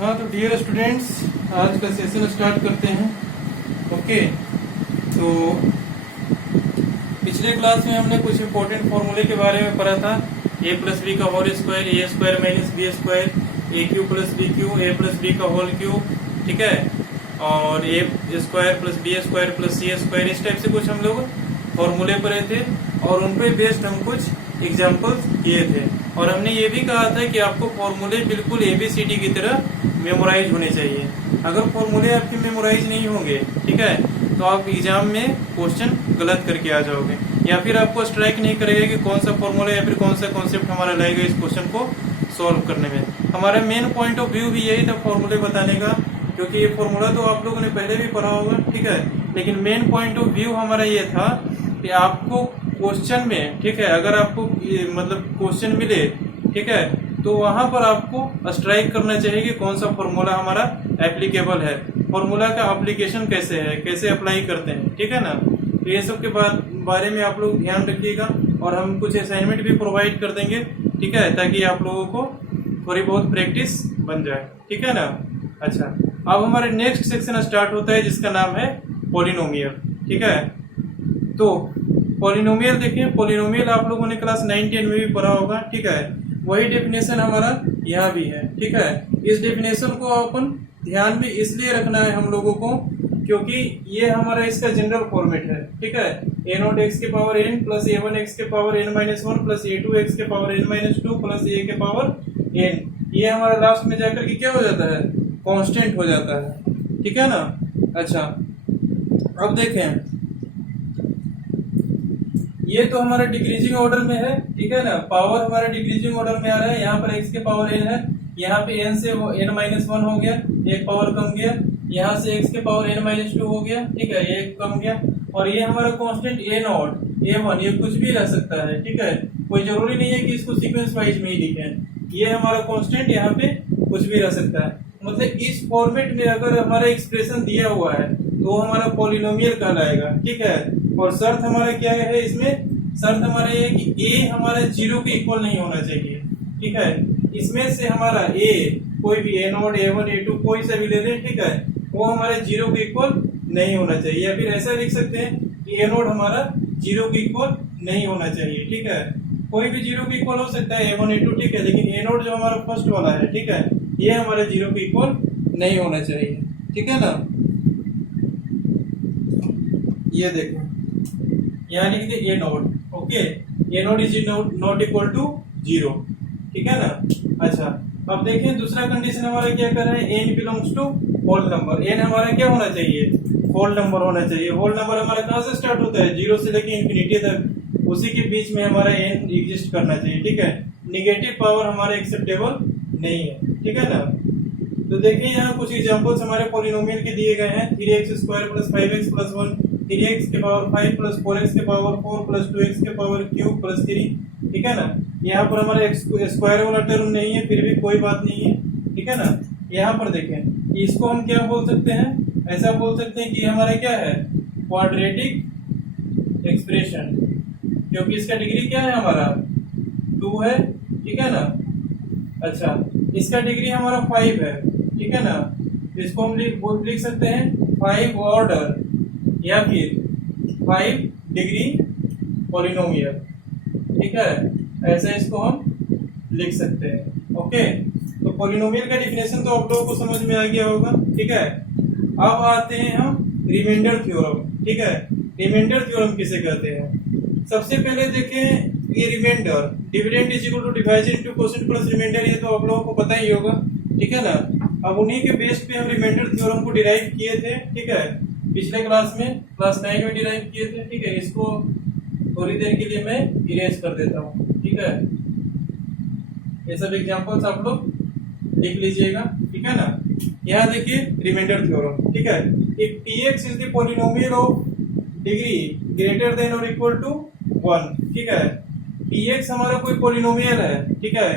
हाँ तो dear students, आज का सेशन स्टार्ट करते हैं। ओके, तो पिछले क्लास में हमने कुछ इंपॉर्टेंट फॉर्मूले के बारे में पढ़ा था। ए प्लस बी का whole square, a square minus b square, a cube plus b cube, a plus b का होल क्यू, ठीक है, और a square plus b square plus c square, इस टाइप से कुछ हम लोग फॉर्मूले पढ़े थे और उन पे बेस्ड हम कुछ एग्जाम्पल्स किए थे। और हमने ये भी कहा था कि आपको फॉर्मूले बिल्कुल एबीसीडी की तरह मेमोराइज होने चाहिए। अगर फॉर्मूले आपके मेमोराइज नहीं होंगे, ठीक है, तो आप एग्जाम में क्वेश्चन गलत करके आ जाओगे, या फिर आपको स्ट्राइक नहीं करेगा कि कौन सा फॉर्मूला या फिर कौन सा कॉन्सेप्ट हमारा लगेगा इस क्वेश्चन को सॉल्व करने में। हमारा मेन पॉइंट ऑफ व्यू भी यही था फॉर्मूले बताने का, क्योंकि ये फॉर्मूला तो आप लोगों ने पहले भी पढ़ा होगा, ठीक है, लेकिन मेन पॉइंट ऑफ व्यू हमारा ये था कि आपको क्वेश्चन में, ठीक है, अगर आपको मतलब क्वेश्चन मिले, ठीक है, तो वहां पर आपको स्ट्राइक करना चाहिए कि कौन सा फॉर्मूला हमारा एप्लीकेबल है, फॉर्मूला का एप्लीकेशन कैसे है, कैसे अप्लाई करते हैं, ठीक है ना। तो ये सब के बारे में आप लोग ध्यान रखिएगा और हम कुछ असाइनमेंट भी प्रोवाइड कर देंगे, ठीक है, ताकि आप लोगों को थोड़ी बहुत प्रैक्टिस बन जाए, ठीक है ना। अच्छा, अब हमारे नेक्स्ट सेक्शन स्टार्ट होता है जिसका नाम है पॉलिनोमियल, ठीक है। तो पॉलिनोमियल देखें, पॉलिनोमियल आप लोगों ने क्लास 9-10 में भी पढ़ा होगा, ठीक है, वही डेफिनेशन हमारा यहाँ भी है, ठीक है। इस डेफिनेशन को अपन ध्यान में इसलिए रखना है हम लोगों को क्योंकि ये हमारा इसका जनरल फॉर्मेट है, ठीक है। ए नॉट एक्स के power n plus a one x के power n minus one plus a two x के power n minus two plus a के पावर एन, ये हमारा लास्ट में जाकर के क्या हो जाता है, कांस्टेंट हो जाता है, ठीक है ना। अच्छा, अब देखें, ये तो हमारा डिक्रीजिंग ऑर्डर में है, ठीक है ना, पावर हमारा डिक्रीजिंग ऑर्डर में आ रहा है। यहाँ पर x के पावर n है, यहाँ पे n से n माइनस वन हो गया, एक पावर कम गया, यहाँ से x के पावर n माइनस टू हो गया, ठीक है, एक कम गया, और ये हमारा कांस्टेंट a नॉट a1 ये कुछ भी रह सकता है, ठीक है, कोई जरूरी नहीं है कि इसको सीक्वेंस वाइज में ही लिखें। ये हमारा कांस्टेंट यहाँ पे कुछ भी रह सकता है, मतलब इस फॉर्मेट में अगर हमारा एक्सप्रेशन दिया हुआ है तो हमारा पॉलिनोमियल कहलाएगा, ठीक है। और शर्त हमारा क्या है इसमें, शर्त हमारा ये है कि a हमारा 0 के इक्वल नहीं होना चाहिए, ठीक है। इसमें से हमारा a कोई भी a नॉट a1 a2 कोई सा भी ले लें, ठीक है, वो हमारे 0 के इक्वल नहीं होना चाहिए, या फिर ऐसा लिख सकते हैं कि a नॉट हमारा 0 के इक्वल नहीं होना चाहिए, ठीक है। कोई भी 0 के इक्वल हो सकता है a1 a2, ठीक है, लेकिन a नॉट जो हमारा फर्स्ट वाला है, ठीक है, ये हमारे 0 के इक्वल नहीं होना चाहिए, ठीक है ना। ये देखो यहाँ लिख दे a naught, okay, a naught is not equal to 0, ठीक है ना। अच्छा, अब देखें दूसरा कंडीशन हमारा क्या कर रहा है, n belongs to whole number, n हमारा क्या होना चाहिए, होल नंबर होना चाहिए। होल नंबर हमारा कहाँ से स्टार्ट होता है, 0 से लेके इंफिनिटी तक, उसी के बीच में हमारा n एग्जिस्ट करना चाहिए, ठीक है। निगेटिव पावर हमारे एक्सेप्टेबल नहीं है, ठीक है ना। तो देखिए यहाँ कुछ एग्जांपल्स हमारे पॉलिनोमियल के दिए गए हैं, 3x square plus 5x plus 1, 3x के पावर 5 प्लस 4x के पावर 4 प्लस 2x के पावर क्यूब प्लस 3, ठीक है ना। यहाँ पर हमारा स्क्वायर वाला टर्म नहीं है, फिर भी कोई बात नहीं है, ठीक है ना। यहाँ पर देखें, इसको हम क्या बोल सकते हैं, ऐसा बोल सकते हैं कि हमारा क्या है, क्वाड्रेटिक एक्सप्रेशन, क्योंकि इसका डिग्री क्या है हमारा 2 है, ठीक है ना। अच्छा, इसका डिग्री हमारा 5 है, ठीक है ना, तो इसको हम लिख सकते हैं 5 ऑर्डर या फिर 5 डिग्री पॉलिनोमियल, ठीक है, ऐसे इसको हम लिख सकते हैं। ओके, तो पॉलिनोमियल का डिफिनेशन तो आप लोगों को समझ में आ गया होगा, ठीक है। अब आते हैं हम रिमाइंडर थ्योरम, ठीक है। रिमाइंडर थ्योरम किसे कहते हैं, सबसे पहले देखें, ये remainder dividend is equal to divided into quotient plus remainder, ये तो आप लोगों को पता ही होगा, ठीक है ना। अब उन्हीं के बेस पे हम रिमाइंडर थ्योरम को डिराइव किए थे, ठीक है, पिछले क्लास में क्लास 9 में डिराइव किए थे, ठीक है। इसको थोड़ी देर के लिए मैं इरेज कर देता हूँ, ठीक है। ये सब एग्जांपल्स आप लोग लिख लीजिएगा, ठीक है ना। यहाँ देखिए रिमाइंडर थ्योरम, ठीक है, if px is the polynomial of degree greater than और इक्वल टू 1, ठीक है, px हमारा कोई पॉलिनोमियल है, ठीक है,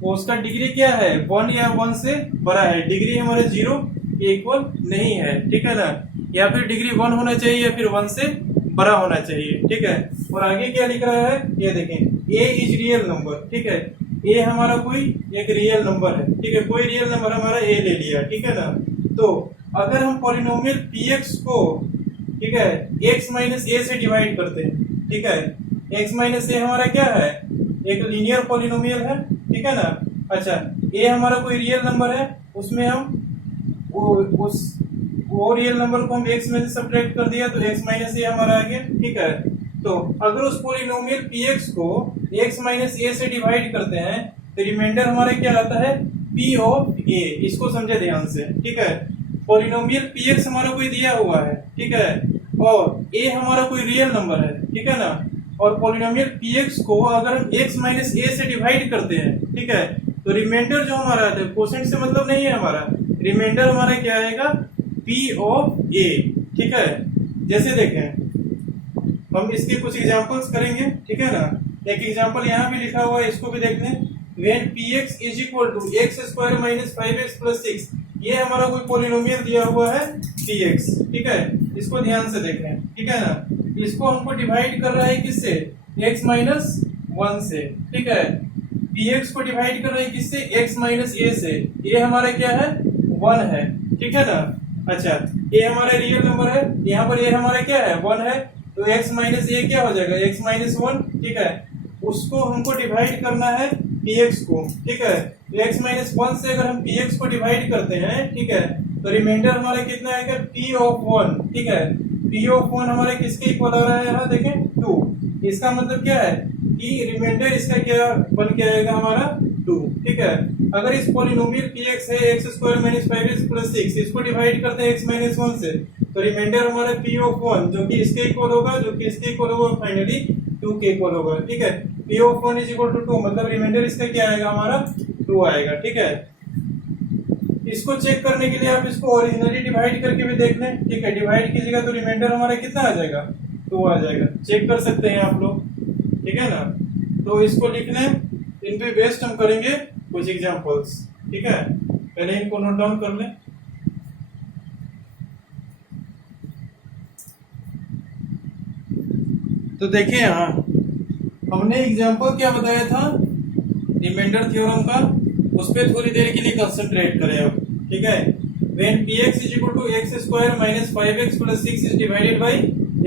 वो उसका डिग्री क्या है 1 या 1 से बड़ा है, डिग्री हमारे 0 के इक्वल नहीं है, ठीक है ना, या फिर डिग्री 1 होना चाहिए या फिर 1 से बड़ा होना चाहिए, ठीक है। और आगे क्या लिख रहा है, ये देखें, a इज रियल नंबर, ठीक है, ए हमारा कोई एक रियल नंबर है, ठीक है, कोई रियल नंबर हमारा ए ले लिया, ठीक है ना। तो अगर हम पॉलिनोमियल px को, ठीक है, x माइनस ए से डिवाइड करते हैं, ठीक है, x माइनस ए हमारा क्या है, एक लीनियर पॉलिनोमियल है, ठीक है ना। अच्छा, ए हमारा कोई रियल नंबर है, उसमें हम वो रियल नंबर को हम x में से सब्ट्रैक्ट कर दिया तो x माइनस ए हमारा आ गया, ठीक है। तो अगर उस पॉलिनोमियल px को x माइनस ए से डिवाइड करते हैं तो रिमाइंडर हमारा क्या आता है, p ऑफ a। इसको समझे ध्यान से, ठीक है। पॉलिनोमियल px हमारा कोई दिया हुआ है, ठीक है, और a हमारा कोई रियल नंबर है, ठीक है ना। और पॉलिनोमियल px को अगर हम x माइनस ए से डिवाइड करते हैं, ठीक है, तो रिमाइंडर जो हमारा आता है, कोसेंट से मतलब नहीं है हमारा, रिमाइंडर हमारा क्या आएगा, p ऑफ a, ठीक है। जैसे देखें, हम इसके कुछ एग्जांपल्स करेंगे, ठीक है ना। एक एग्जांपल यहाँ भी लिखा हुआ है, इसको भी देख लें। when px is equal to x square minus 5x plus 6, ये हमारा कोई पॉलिनोमियल दिया हुआ है px, ठीक है। इसको ध्यान से देखें, ठीक है ना। इसको हमको डिवाइड कर रहा है किससे, x माइनस 1 से, ठीक है। px को डिवाइड कर रहा है किससे, x माइनस a से। ये हमारा क्या है, 1 है, ठीक है ना। अच्छा, ये हमारा रियल नंबर है, यहाँ पर ये हमारा क्या है, 1 है, तो x माइनस ए क्या हो जाएगा, x माइनस 1, ठीक है। उसको हमको डिवाइड करना है px को, ठीक है। तो x माइनस 1 से अगर हम px को डिवाइड करते हैं, ठीक है, तो रिमाइंडर हमारा कितना आएगा, p ऑफ 1, ठीक है। p ऑफ 1 हमारे किसके इक्वल आ रहा है, यहाँ देखें 2। इसका मतलब क्या है कि रिमाइंडर इसका क्या बन के आएगा हमारा, 2, ठीक है। अगर इस पॉलिनोमियल px है x square minus 5x plus 6, इसको डिवाइड करते हैं x माइनस 1 से, तो रिमाइंडर हमारा p ऑफ 1 जो कि इसके इक्वल होगा, जो कि इसके इक्वल होगा, फाइनली 2 के इक्वल होगा, ठीक है। p of 1 is equal to 2, मतलब रिमाइंडर इसका क्या आएगा हमारा, 2 आएगा, ठीक है। इसको चेक करने के लिए आप इसको ओरिजिनली डिवाइड करके भी देख लें, ठीक है। डिवाइड कीजिएगा तो रिमाइंडर हमारा कितना आ जाएगा, 2 आ जाएगा। चेक कर सकते हैं आप लोग, ठीक है ना। तो इसको लिख लें, इन पे बेस्ड हम करेंगे कुछ एग्जांपल्स, ठीक है। पहले इनको नोट डाउन कर लें। तो देखिए, यहाँ हमने एग्जांपल क्या बताया था, रिमाइंडर थ्योरम का, उस पर थोड़ी देर के लिए कंसंट्रेट करें अब, ठीक है। when px is equal to x square minus 5x plus 6 is divided by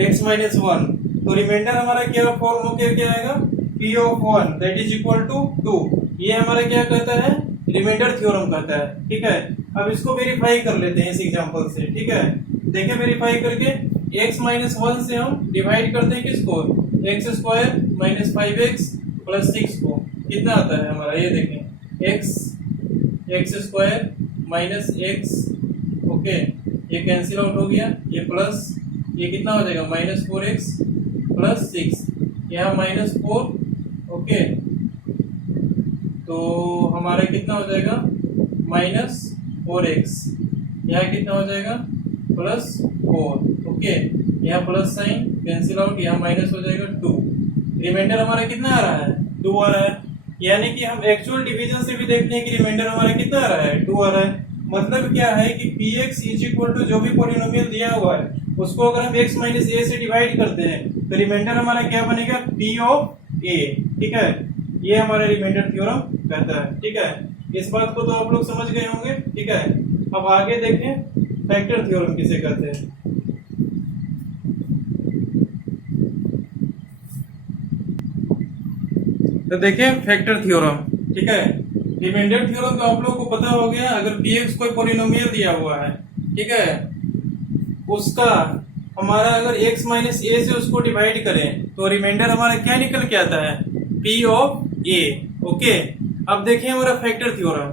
x minus 1, तो रिमाइंडर हमारा क्या फॉर्म होकर क्या आएगा, p of 1 that is equal to 2। ये हमारा क्या कहता है, रिमाइंडर थ्योरम कहता है, ठीक है। अब इसको वेरीफाई कर लेते हैं इस एग्जांपल से, ठीक है। देखिए, वेरीफाई करके x माइनस 1 से हम डिवाइड करते हैं किसको, x square minus 5x plus 6 को, कितना आता है हमारा, ये देखें, x square minus x, okay, ये कैंसिल आउट हो गया, ये प्लस, ये कितना हो जाएगा, माइनस 4x प्लस 6, यहाँ माइनस 4, ओके, तो हमारा कितना हो जाएगा, माइनस 4x, यहाँ कितना हो जाएगा, प्लस 4, ओके, यहाँ प्लस साइन कैंसिल आउट, यहाँ माइनस हो जाएगा 2। रिमाइंडर हमारा कितना आ रहा है, 2 आ रहा है। यानी कि हम एक्चुअल डिवीजन से भी देखते हैं कि रिमाइंडर हमारा कितना आ रहा है, 2 आ रहा है। मतलब क्या है कि px इज इक्वल टू जो भी पॉलिनोमियल दिया हुआ है, उसको अगर हम x माइनस ए से डिवाइड करते हैं तो रिमाइंडर हमारा क्या बनेगा, p ऑफ a, ठीक है। ये हमारा रिमाइंडर थ्योरम कहता है, ठीक है। इस बात को तो आप लोग समझ गए होंगे, ठीक है। अब आगे देखें फैक्टर थ्योरम किसे कहते हैं। तो देखिए फैक्टर थ्योरम, ठीक है। रिमाइंडर थ्योरम तो आप लोग को पता हो गया, अगर px कोई पॉलिनोमियल दिया हुआ है, ठीक है, उसका हमारा अगर x माइनस ए से उसको डिवाइड करें तो रिमाइंडर हमारा क्या निकल के आता है, p ऑफ a, ओके। अब देखिए हमारा फैक्टर थ्योरम।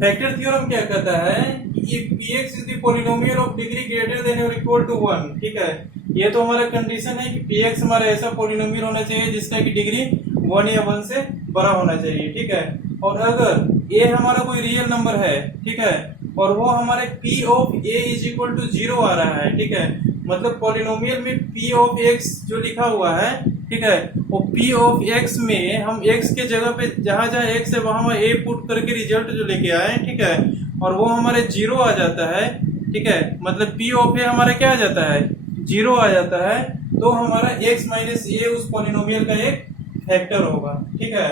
फैक्टर थ्योरम क्या कहता है कि px is the polynomial of degree greater than और इक्वल टू 1, ठीक है। ये तो हमारा कंडीशन है कि px हमारा ऐसा पॉलिनोमियल होना चाहिए जिसका की डिग्री 1 या 1 से बड़ा होना चाहिए, ठीक है। और अगर a हमारा कोई रियल नंबर है, ठीक है, और वो हमारे p of a is equal to 0 आ रहा है, ठीक है, मतलब पॉलिनोमियल में p ऑफ x जो लिखा हुआ है, ठीक है, वो p ऑफ x में हम x के जगह पे जहां जहां x है वहां a पुट करके रिजल्ट जो लेके आए, ठीक है, और वो हमारे 0 आ जाता है, ठीक है, मतलब p ऑफ a हमारा क्या आ जाता है, 0 आ जाता है, तो हमारा x माइनस a उस पॉलिनोमियल का एक फैक्टर होगा, ठीक है।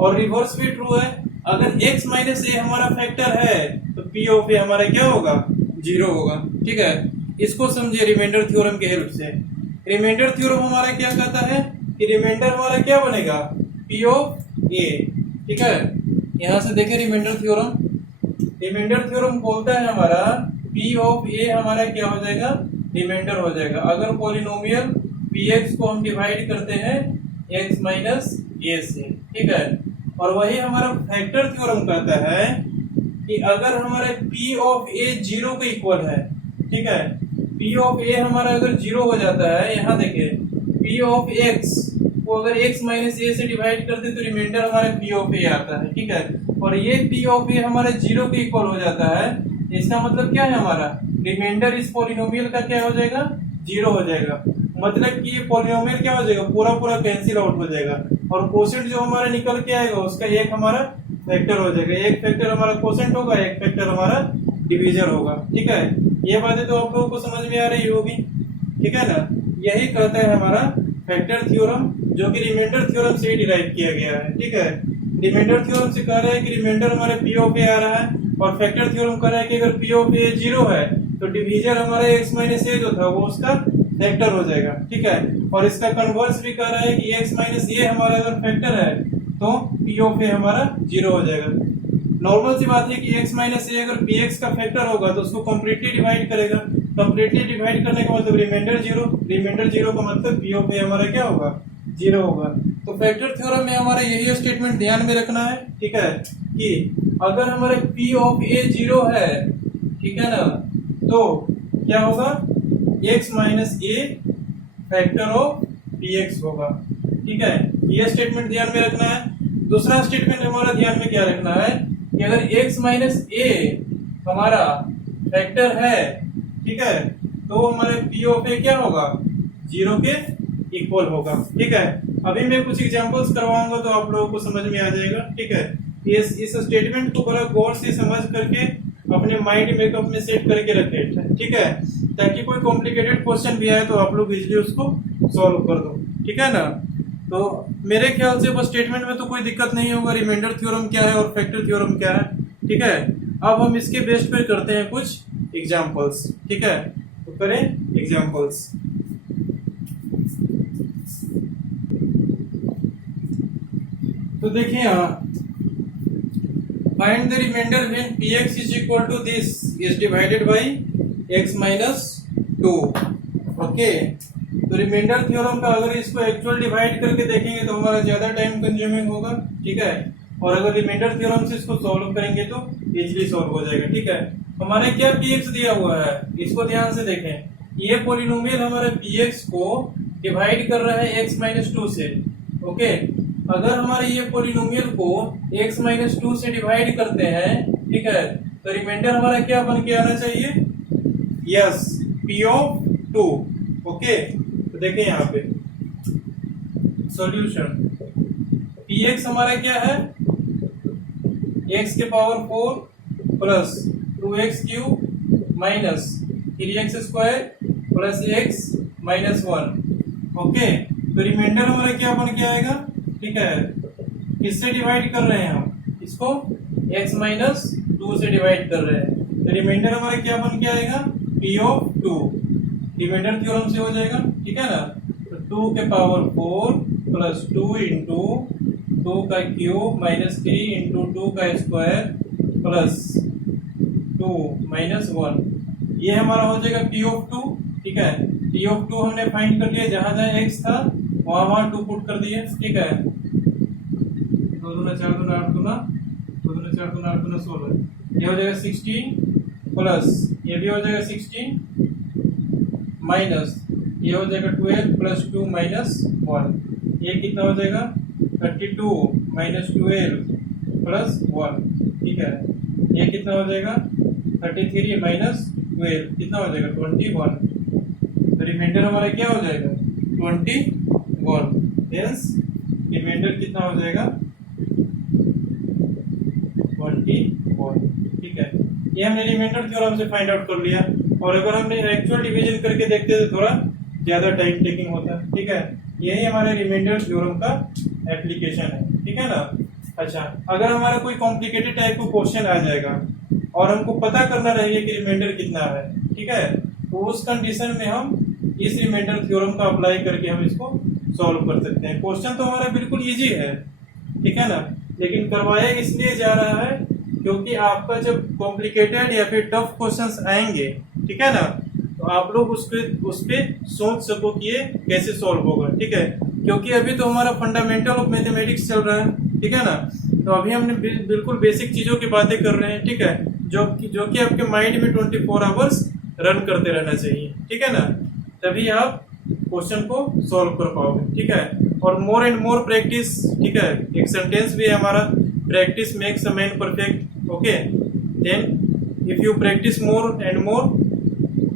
और रिवर्स भी ट्रू है। अगर x माइनस ए हमारा फैक्टर है तो p ऑफ ए हमारा क्या होगा, 0 होगा। ठीक है, इसको समझिए रिमाइंडर थ्योरम के हेल्प से। रिमाइंडर थ्योरम हमारा क्या कहता है कि रिमाइंडर हमारा क्या बनेगा, p ऑफ ए। ठीक है, यहां से देखें रिमाइंडर थ्योरम। रिमाइंडर थ्योरम बोलता है हमारा p ऑफ ए हमारा क्या हो जाएगा, रिमाइंडर हो जाएगा अगर पॉलिनोमियल px को हम डिवाइड करते हैं x माइनस ए से। ठीक है, और वही हमारा फैक्टर थ्योरम कहता है कि अगर हमारे p ऑफ a 0 के इक्वल है, ठीक है, p ऑफ a हमारा अगर 0 हो जाता है, यहाँ देखिए p ऑफ x को अगर x माइनस ए से डिवाइड कर दे तो रिमाइंडर हमारा p ऑफ a आता है। ठीक है, और ये p ऑफ a हमारे 0 के इक्वल हो जाता है, इसका मतलब क्या है, हमारा रिमाइंडर इस पॉलिनोमियल का क्या हो जाएगा, 0 हो जाएगा। मतलब कि ये पॉलिनोमियल क्या हो जाएगा, पूरा पूरा कैंसिल आउट हो जाएगा और कोसेंट जो हमारा निकल के आएगा उसका एक हमारा फैक्टर हो जाएगा। एक फैक्टर हमारा कोसेंट होगा, एक फैक्टर हमारा डिवीजर होगा। ठीक है, ये बातें तो आप लोगों को समझ में आ रही होगी। ठीक है ना, यही कहता है हमारा फैक्टर थ्योरम, जो कि रिमाइंडर थ्योरम से डिराइव किया गया है। ठीक है, रिमाइंडर थ्योरम से कह रहा है कि रिमाइंडर हमारे p ऑफ a आ रहा है, और फैक्टर थ्योरम कह रहा है कि अगर p ऑफ a 0 है तो डिवीजर हमारा x माइनस ए जो था वो उसका फैक्टर हो जाएगा। ठीक है, और इसका कन्वर्स भी कह रहा है कि x माइनस ए हमारा अगर फैक्टर है तो p ऑफ a हमारा 0 हो जाएगा। नॉर्मल सी बात है कि x माइनस ए अगर px का फैक्टर होगा तो उसको कंप्लीटली डिवाइड करेगा। कंप्लीटली डिवाइड करने का मतलब रिमाइंडर 0, रिमाइंडर 0 का मतलब p ऑफ a हमारा क्या होगा, 0 होगा। तो फैक्टर थ्योरम में हमारा यही स्टेटमेंट ध्यान में रखना है। ठीक है, कि अगर हमारे p ऑफ a 0 है, ठीक है ना, तो क्या होगा, x minus A factor of px होगा। ठीक है, ये स्टेटमेंट ध्यान में रखना है। दूसरा स्टेटमेंट हमारा ध्यान में क्या रखना है कि अगर x माइनस ए हमारा फैक्टर है, ठीक है, तो हमारे p ऑफ a क्या होगा, 0 के इक्वल होगा। ठीक है, अभी मैं कुछ एग्जांपल्स करवाऊंगा तो आप लोगों को समझ में आ जाएगा। ठीक है, इस स्टेटमेंट को बड़ा गौर से समझ करके अपने माइंड मेकअप में सेट करके रखें। ठीक है, ताकि कोई कॉम्प्लिकेटेड क्वेश्चन भी आए तो आप लोग इजीली उसको सॉल्व कर दो। ठीक है ना, तो मेरे ख्याल से बस स्टेटमेंट में तो कोई दिक्कत नहीं होगा। रिमाइंडर थ्योरम क्या है और फैक्टर थ्योरम क्या है। ठीक है, अब हम इसके बेस पे करते हैं कुछ एग्जांपल्स। ठीक है, तो करें एग्जांपल्स। तो देखिए यहाँ, find the remainder when px is equal to this is divided by x minus 2। Okay, तो रिमाइंडर थ्योरम का अगर इसको एक्चुअल डिवाइड करके देखेंगे तो हमारा ज्यादा टाइम कंज्यूमिंग होगा। ठीक है, और अगर रिमाइंडर थ्योरम से इसको सॉल्व करेंगे तो इजीली सॉल्व हो जाएगा। ठीक है, हमारे क्या px दिया हुआ है, इसको ध्यान से देखें। ये पॉलिनोमियल हमारे px को डिवाइड कर रहा है x माइनस 2 से। ओके, अगर हमारे ये पॉलिनोमियल को x माइनस 2 से डिवाइड करते हैं, ठीक है, तो रिमाइंडर हमारा क्या बन के आना चाहिए, यस, p ऑफ 2। ओके, तो देखें यहाँ पे सॉल्यूशन, px हमारा क्या है, x के power 4 plus 2x cube minus 3x square plus x minus 1। Okay, तो रिमाइंडर हमारा क्या बन के आएगा। ठीक है, किससे डिवाइड कर रहे हैं हम, इसको x माइनस 2 से डिवाइड कर रहे हैं, तो रिमाइंडर हमारा क्या बन के आएगा, p ऑफ 2। रिमाइंडर थ्योरम से हो जाएगा। ठीक है ना, तो 2 के पावर 4 प्लस 2 इंटू 2 का क्यूब माइनस 3 इंटू 2 का स्क्वायर प्लस 2 माइनस 1, ये हमारा हो जाएगा p ऑफ 2। ठीक है, p ऑफ 2 हमने फाइंड कर लिया, जहां जहां x था वहां 2 पुट कर दिए। ठीक है, 2 दूना 4 दूना 8 दूना 2 दूना 4 दूना 8 दूना 16, ये हो जाएगा 16 प्लस ये भी हो जाएगा 16 माइनस ये हो जाएगा 12 प्लस 2 माइनस 1, ये कितना हो जाएगा 32 माइनस 12 प्लस 1। ठीक है, ये कितना हो जाएगा 33 माइनस 12, कितना हो जाएगा 21। तो रिमाइंडर हमारा क्या हो जाएगा 21। हेंस रिमाइंडर कितना हो जाएगा 21। ठीक है, ये हमने रिमाइंडर थ्योरम से फाइंड आउट कर लिया। और अगर हमने एक्चुअल डिवीजन करके देखते तो थोड़ा ज्यादा टाइम टेकिंग होता है। ठीक है, यही हमारे रिमाइंडर थ्योरम का एप्लीकेशन है। ठीक है ना, अच्छा, अगर हमारा कोई कॉम्प्लिकेटेड टाइप का क्वेश्चन आ जाएगा और हमको पता करना रहेगा कि रिमाइंडर कितना है, ठीक है, तो उस कंडीशन में हम इस रिमाइंडर थ्योरम का अप्लाई करके हम इसको सॉल्व कर सकते हैं। क्वेश्चन तो हमारा बिल्कुल इजी है, ठीक है ना, लेकिन करवाया इसलिए जा रहा है क्योंकि आपका जब कॉम्प्लिकेटेड या फिर टफ क्वेश्चंस आएंगे, ठीक है ना, तो आप लोग उस पे सोच सको कि ये कैसे सॉल्व होगा, ठीक है, क्योंकि अभी तो हमारा फंडामेंटल ऑफ मैथमेटिक्स चल रहा है, ठीक है ना, तो अभी हमने बिल्कुल बेसिक चीजों की बातें कर रहे हैं, ठीक है, जो कि आपके माइंड में 24 आवर्स रन करते रहना चाहिए, ठीक है ना, तभी आप क्वेश्चन को सॉल्व कर पाओगे, ठीक है। और मोर एंड मोर प्रैक्टिस, ठीक है, एक सेंटेंस भी है हमारा, practice makes a man perfect, okay, then if you practice more and more,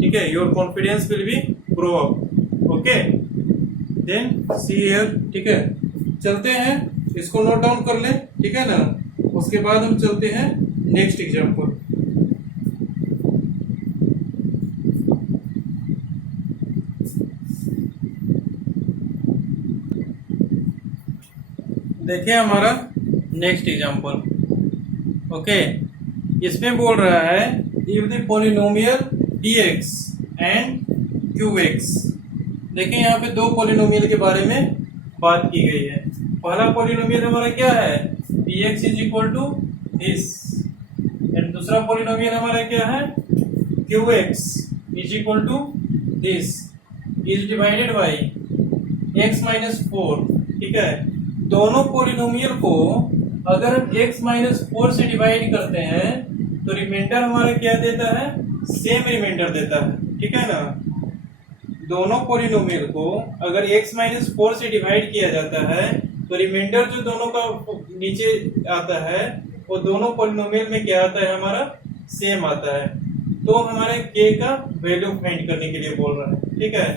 ठीक है, your confidence will be grow up, okay, then see here, ठीक है। चलते हैं, इसको नोट डाउन कर लें, ठीक है ना, उसके बाद हम चलते हैं नेक्स्ट एग्जाम्पल। देखिए हमारा नेक्स्ट एग्जाम्पल, ओके, इसमें बोल रहा है if the polynomial dx and qx। देखिए यहाँ पे दो पॉलिनोमियल के बारे में बात की गई है। पहला पॉलिनोमियल हमारा क्या है, dx is equal to this, and दूसरा पॉलिनोमियल हमारा क्या है, qx is equal to this, is divided by x minus 4, ठीक है। दोनों पॉलिनोमियल को अगर हम x माइनस 4 से डिवाइड करते हैं तो रिमाइंडर हमारा क्या देता है, सेम रिमाइंडर देता है, ठीक है ना। दोनों पॉलिनोमियल को अगर x माइनस 4 से डिवाइड किया जाता है तो रिमाइंडर जो दोनों का नीचे आता है वो दोनों पॉलिनोमियल में क्या आता है, हमारा सेम आता है। तो हमारे k का वैल्यू फाइंड करने के लिए बोल रहा है, ठीक है।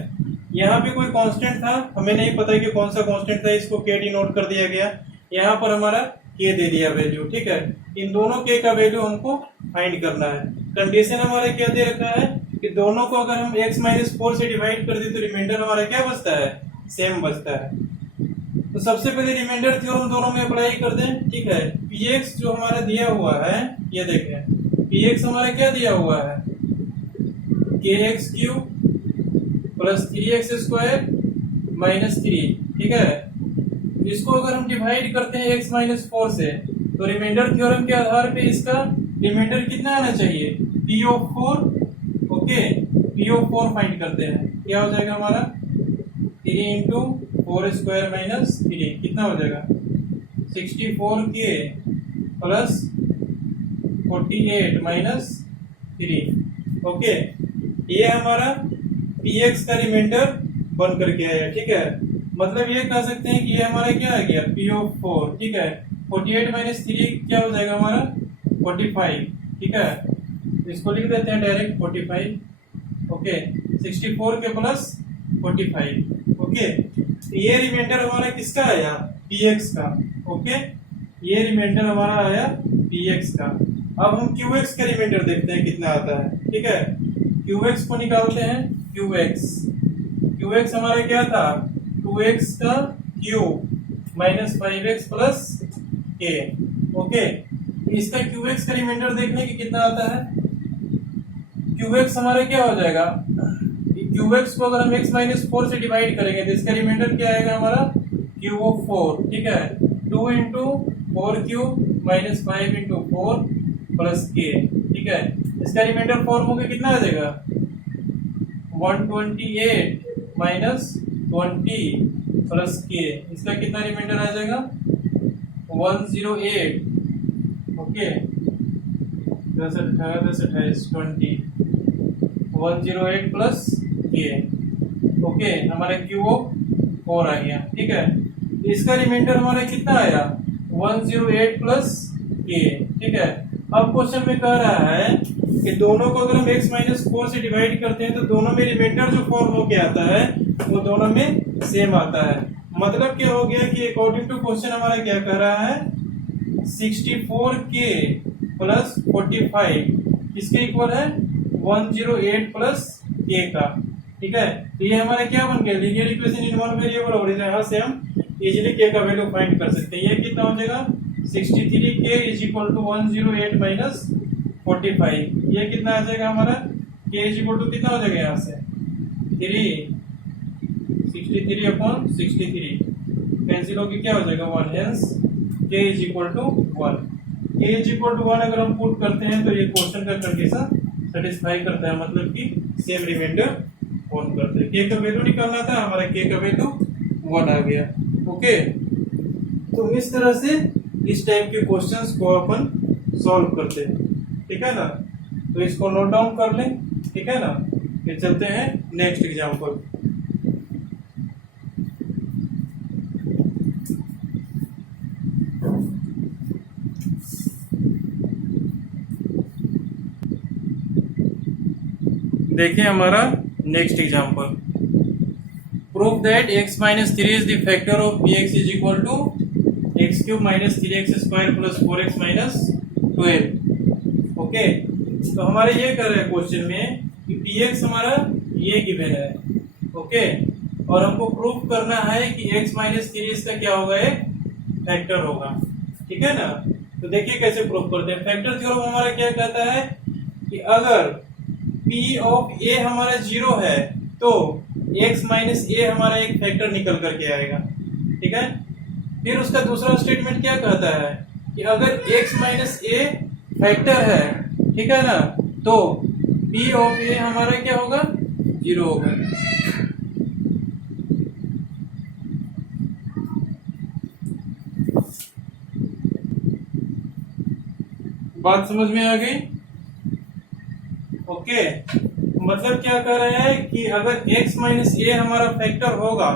यहाँ पे कोई कांस्टेंट था, हमें नहीं पता कि कौन सा कांस्टेंट था, इसको k डिनोट कर दिया गया, यहाँ पर हमारा k दे दिया वैल्यू, ठीक है। इन दोनों k का वैल्यू हमको फाइंड करना है। कंडीशन हमारा क्या दे रखा है कि दोनों को अगर हम x माइनस 4 से डिवाइड कर दे तो रिमाइंडर हमारा क्या बचता है, सेम बचता है। तो सबसे पहले रिमाइंडर थ्योरम दोनों में अप्लाई कर दें, ठीक है। px जो हमारा दिया हुआ है, ये देखें, px हमारा क्या दिया हुआ है, kx cube plus 3x square minus 3, ठीक है। इसको अगर हम डिवाइड करते हैं x माइनस 4 से तो रिमाइंडर थ्योरम के आधार पे इसका रिमाइंडर कितना आना चाहिए, p of 4, okay, p of 4 find करते हैं, क्या हो जाएगा हमारा 3 इंटू 4 स्क्वायर माइनस 3, कितना हो जाएगा 64k प्लस 48 माइनस 3, ओके। ये हमारा px का रिमाइंडर बन करके आया, ठीक है। मतलब ये कह सकते हैं कि ये हमारा क्या आ गया, p ऑफ 4, ठीक है। 48 माइनस 3 क्या हो जाएगा हमारा 45, ठीक है। इसको लिख देते हैं डायरेक्ट 45, ओके। 64 के प्लस 45, ओके। ये रिमाइंडर हमारा किसका आया, px का, ओके। ये रिमाइंडर हमारा आया px का। अब हम qx का रिमाइंडर देखते हैं कितना आता है, ठीक है। qx को निकालते हैं, qx हमारा क्या था, 2x का cube minus 5x plus k, okay. इसका qx का रिमाइंडर देखने की कितना आता है, qx हमारा क्या हो जाएगा, qx को अगर हम x माइनस 4 से डिवाइड करेंगे तो इसका रिमाइंडर क्या आएगा हमारा क्यूब ऑफ 4, ठीक है। 2 into 4 cube minus 5 into 4 plus k, ठीक है। इसका रिमाइंडर फॉर्म होकर कितना आ जाएगा 128 माइनस 20 प्लस k, इसका कितना रिमाइंडर आ जाएगा 108, ओके। 10 28 20 108 plus k, okay. हमारा क्यूब ऑफ 4 आ गया, ठीक है। इसका रिमाइंडर हमारा कितना आया 108 प्लस k, ठीक है। अब क्वेश्चन में कह रहा है कि दोनों को अगर हम x माइनस 4 से डिवाइड करते हैं तो दोनों में रिमाइंडर जो फॉर्म होके आता है वो दोनों में सेम आता है। मतलब क्या हो गया कि अकॉर्डिंग टू क्वेश्चन हमारा क्या कह रहा है 64k प्लस 45 किसके इक्वल है 108 प्लस k का, ठीक है। तो ये हमारा क्या बन गया linear equation in one variable, और यहाँ से हम इजीली k का वैल्यू फाइंड कर सकते हैं। ये कितना हो जाएगा 63k is equal to 108 minus 45। ये कितना आ जाएगा हमारा, k इज इक्वल टू कितना हो जाएगा यहाँ से 3, 63 अपॉन 63 कैंसिल होगी, क्या हो जाएगा 1, hence k is equal to 1। k is equal to 1 अगर हम पुट करते हैं तो ये क्वेश्चन का कंडीशन सेटिस्फाई करता है, मतलब कि सेम रिमाइंडर फोन करते हैं। k का वैल्यू निकालना था, हमारा k का वैल्यू 1 आ गया। ओके, तो इस तरह से इस टाइप के क्वेश्चंस को अपन सॉल्व करते हैं, ठीक है ना। तो इसको नोट डाउन कर लें, ठीक है ना। फिर चलते हैं नेक्स्ट एग्जांपल। देखिए हमारा next example, prove that x minus 3 is the factor of bx is equal to x cube minus 3x square plus 4x minus 12। Okay, तो हमारे ये कर रहे हैं क्वेश्चन में कि bx हमारा ये गिवन है, ओके, और हमको प्रूव करना है कि x माइनस 3 इसका क्या होगा, एक फैक्टर होगा, ठीक है ना। तो देखिए कैसे प्रूव करते हैं। फैक्टर थ्योरम हमारा क्या कहता है कि अगर p ऑफ a हमारा 0 है तो x माइनस a हमारा एक फैक्टर निकल करके आएगा, ठीक है। फिर उसका दूसरा स्टेटमेंट क्या कहता है कि अगर x माइनस a फैक्टर है, ठीक है ना, तो p ऑफ a हमारा क्या होगा, 0 होगा। बात समझ में आ गई। ओके, मतलब क्या कह रहे हैं कि अगर x माइनस ए हमारा फैक्टर होगा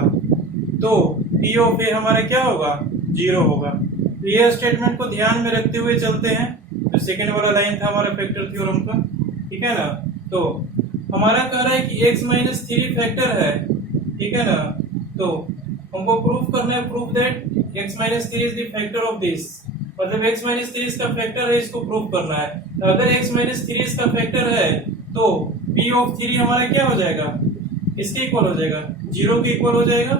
तो p ऑफ a हमारा क्या होगा, 0 होगा। तो ये स्टेटमेंट को ध्यान में रखते हुए चलते हैं। तो सेकेंड वाला लाइन था हमारा फैक्टर थ्योरम का, ठीक है ना। तो हमारा कह रहा है कि x माइनस 3 फैक्टर है, ठीक है ना। तो हमको प्रूफ करना है, proof that x minus 3 is the factor of this, मतलब x माइनस 3 इसका फैक्टर है, इसको प्रूफ करना है। तो अगर x माइनस 3 इसका फैक्टर है तो p ऑफ 3 हमारा क्या हो जाएगा, इसके इक्वल हो जाएगा, 0 के इक्वल हो जाएगा,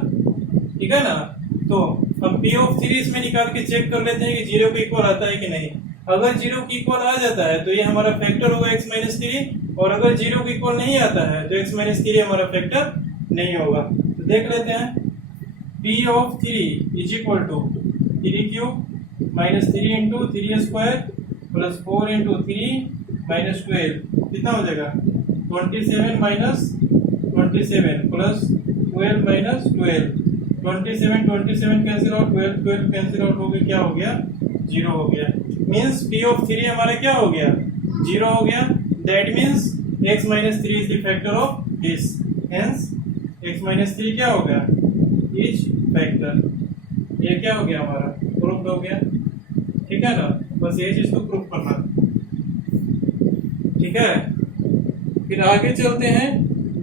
ठीक है ना। तो अब p ऑफ 3 इसमें निकाल के चेक कर लेते हैं कि 0 के इक्वल आता है कि नहीं। अगर 0 के इक्वल आ जाता है तो ये हमारा फैक्टर होगा x माइनस 3, और अगर 0 के इक्वल नहीं आता है तो x माइनस 3 हमारा फैक्टर नहीं होगा। तो देख लेते हैं, p of 3 is equal to 3 cube minus 3 into 3 square plus 4 into 3 minus 12 कितना हो जाएगा, 27 minus 27 plus 12 minus 12, 27 cancel out, 12 cancel out हो गया, क्या हो गया, 0 हो गया। मीन्स p ऑफ 3 हमारा क्या हो गया, 0 हो गया। That means x minus 3 is the factor of this, hence x minus 3 क्या हो गया, इज फैक्टर। ये क्या हो गया, हमारा प्रूफ हो गया, ठीक है ना। बस ये चीज को प्रूफ करना, ठीक है। फिर आगे चलते हैं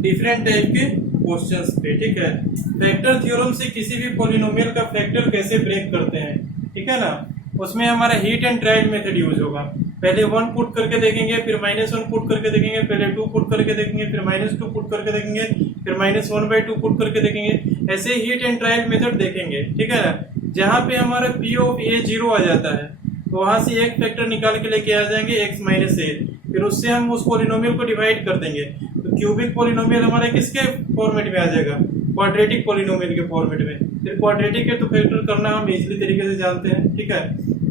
डिफरेंट टाइप के क्वेश्चंस पे, ठीक है। फैक्टर थ्योरम से किसी भी पॉलिनोमियल का फैक्टर कैसे ब्रेक करते हैं, ठीक है ना। उसमें हमारा heat and trial method use होगा। पहले 1 पुट करके देखेंगे, फिर -1 पुट करके देखेंगे, पहले 2 पुट करके देखेंगे, फिर -2 पुट करके देखेंगे, फिर -1/2 पुट करके देखेंगे। ऐसे हीट एंड ट्रायल मेथड देखेंगे, ठीक है ना। जहां पे हमारा p ऑफ a 0 आ जाता है तो वहां से एक फैक्टर निकाल के लेके आ जाएंगे x माइनस a, फिर उससे हम उस पॉलिनोमियल को डिवाइड कर देंगे। तो क्यूबिक पॉलिनोमियल हमारे किसके फॉर्मेट में आ जाएगा, क्वाड्रेटिक पॉलिनोमियल के फॉर्मेट में। फिर क्वाड्रेटिक है तो फैक्टर करना हम इजीली तरीके से जानते हैं, ठीक है,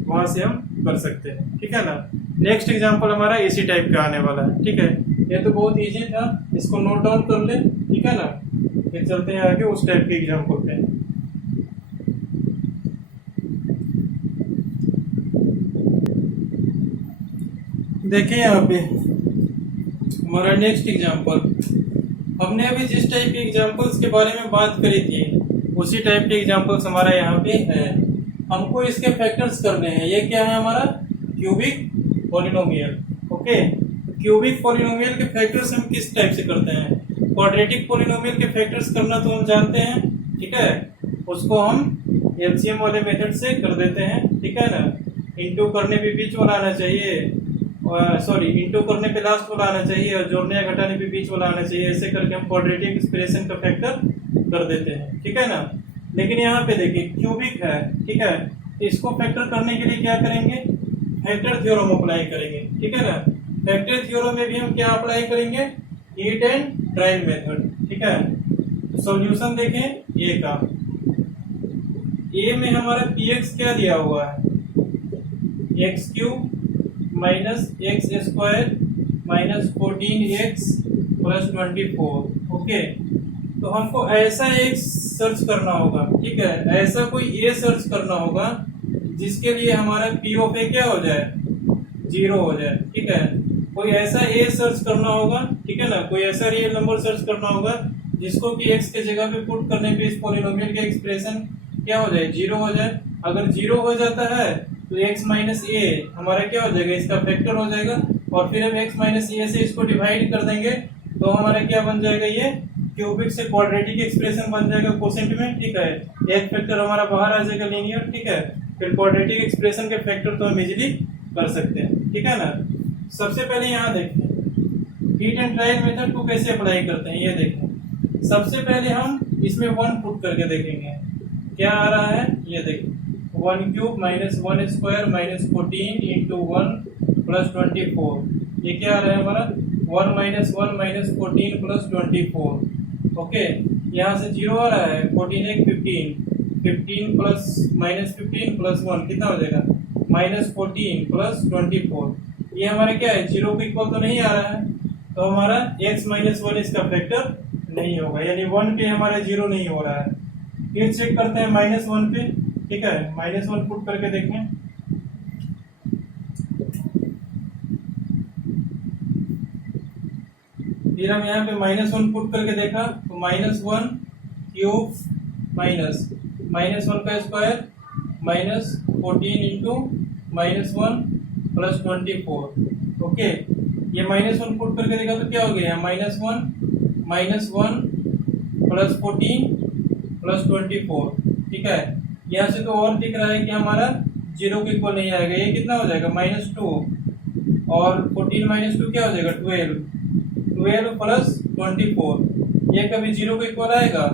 वहां से हम कर सकते हैं, ठीक है ना। नेक्स्ट एग्जांपल हमारा इसी टाइप का आने वाला है, ठीक है। ये तो बहुत इजी था, इसको नोट डाउन कर ले, ठीक है ना। फिर चलते हैं आगे उस टाइप के एग्जांपल पे। देखिए यहाँ पे हमारा नेक्स्ट एग्जांपल, हमने अभी जिस टाइप के एग्जांपल्स के बारे में बात करी थी उसी टाइप के एग्जांपल्स हमारा यहाँ पे है। हमको इसके फैक्टर्स करने हैं। ये क्या है हमारा, cubic polynomial, okay. Cubic polynomial के फैक्टर्स हम किस टाइप से करते हैं, क्वाड्रेटिक पॉलिनोमियल के फैक्टर्स करना तो हम जानते हैं, ठीक है। उसको हम एलसीएम वाले मेथड से कर देते हैं, ठीक है ना। इंटू करने पे बीच वाला आना चाहिए, सॉरी इंटू करने पे लास्ट वाला आना चाहिए, और जोड़ने या घटाने पे बीच वाला आना चाहिए। ऐसे करके हम क्वाड्रेटिक एक्सप्रेशन का फैक्टर कर देते हैं, ठीक है ना। लेकिन यहाँ पे देखिए क्यूबिक है, ठीक है, इसको फैक्टर करने के लिए क्या करेंगे, फैक्टर थ्योरम अप्लाई करेंगे, ठीक है ना। फैक्टर थ्योरम में भी हम क्या अप्लाई करेंगे, हीट एंड ट्रायल मेथड, ठीक है। तो सॉल्यूशन देखें ए का, ए में हमारा px क्या दिया हुआ है, x cube minus x square minus 14x plus 24, okay. तो हमको ऐसा एक सर्च करना होगा, ठीक है, ऐसा कोई ए सर्च करना होगा जिसके लिए हमारा पी ऑफ ए क्या हो जाए, 0 हो जाए, ठीक है। कोई ऐसा ए सर्च करना होगा, ठीक है ना, कोई ऐसा रियल नंबर सर्च करना होगा जिसको कि एक्स के जगह पे पुट करने पे इस पॉलिनोमियल का एक्सप्रेशन क्या हो जाए, 0 हो जाए। अगर 0 हो जाता है तो x माइनस ए हमारा क्या हो जाएगा, इसका फैक्टर हो जाएगा, और फिर हम x माइनस ए से इसको डिवाइड कर देंगे तो हमारा क्या बन जाएगा, ये क्यूबिक से क्वाड्रेटिक एक्सप्रेशन बन जाएगा कोसेंट में, ठीक है। एक फैक्टर हमारा बाहर आ जाएगा लीनियर, ठीक है। फिर क्वाड्रेटिक एक्सप्रेशन के फैक्टर तो हम इजीली कर सकते हैं, ठीक है ना। सबसे पहले यहाँ देखें हीट एंड ट्रायल मेथड को कैसे अप्लाई करते हैं, ये देखें। सबसे पहले हम इसमें 1 पुट करके देखेंगे क्या आ रहा है, ये देखें 1 cube minus 1 square minus 14 into 1 plus 24, ये क्या आ रहा है हमारा 1 माइनस 1 माइनस 14 प्लस 24, ओके। यहाँ से 0 आ रहा है, 14 एक 15 प्लस माइनस 15 प्लस 1 कितना हो जाएगा, माइनस 14 प्लस 24। ये हमारा क्या है, 0 को इक्वल तो नहीं आ रहा है, तो हमारा x माइनस 1 इसका फैक्टर नहीं होगा, यानी 1 पे हमारा 0 नहीं हो रहा है। फिर चेक करते हैं -1 पे, ठीक है, -1 पुट करके देखें। फिर हम यहाँ पे -1 पुट करके देखा तो -1 क्यूब माइनस 1 का square minus 14 into -1 plus 24, okay. ये -1 पुट करके देखा तो क्या हो गया, -1 प्लस 14 प्लस 24, ठीक है। यहाँ से तो और दिख रहा है कि हमारा 0 के इक्वल नहीं आएगा, ये कितना हो जाएगा -2, और 14 माइनस 2 क्या हो जाएगा 12 प्लस 24, ये कभी 0 के इक्वल आएगा,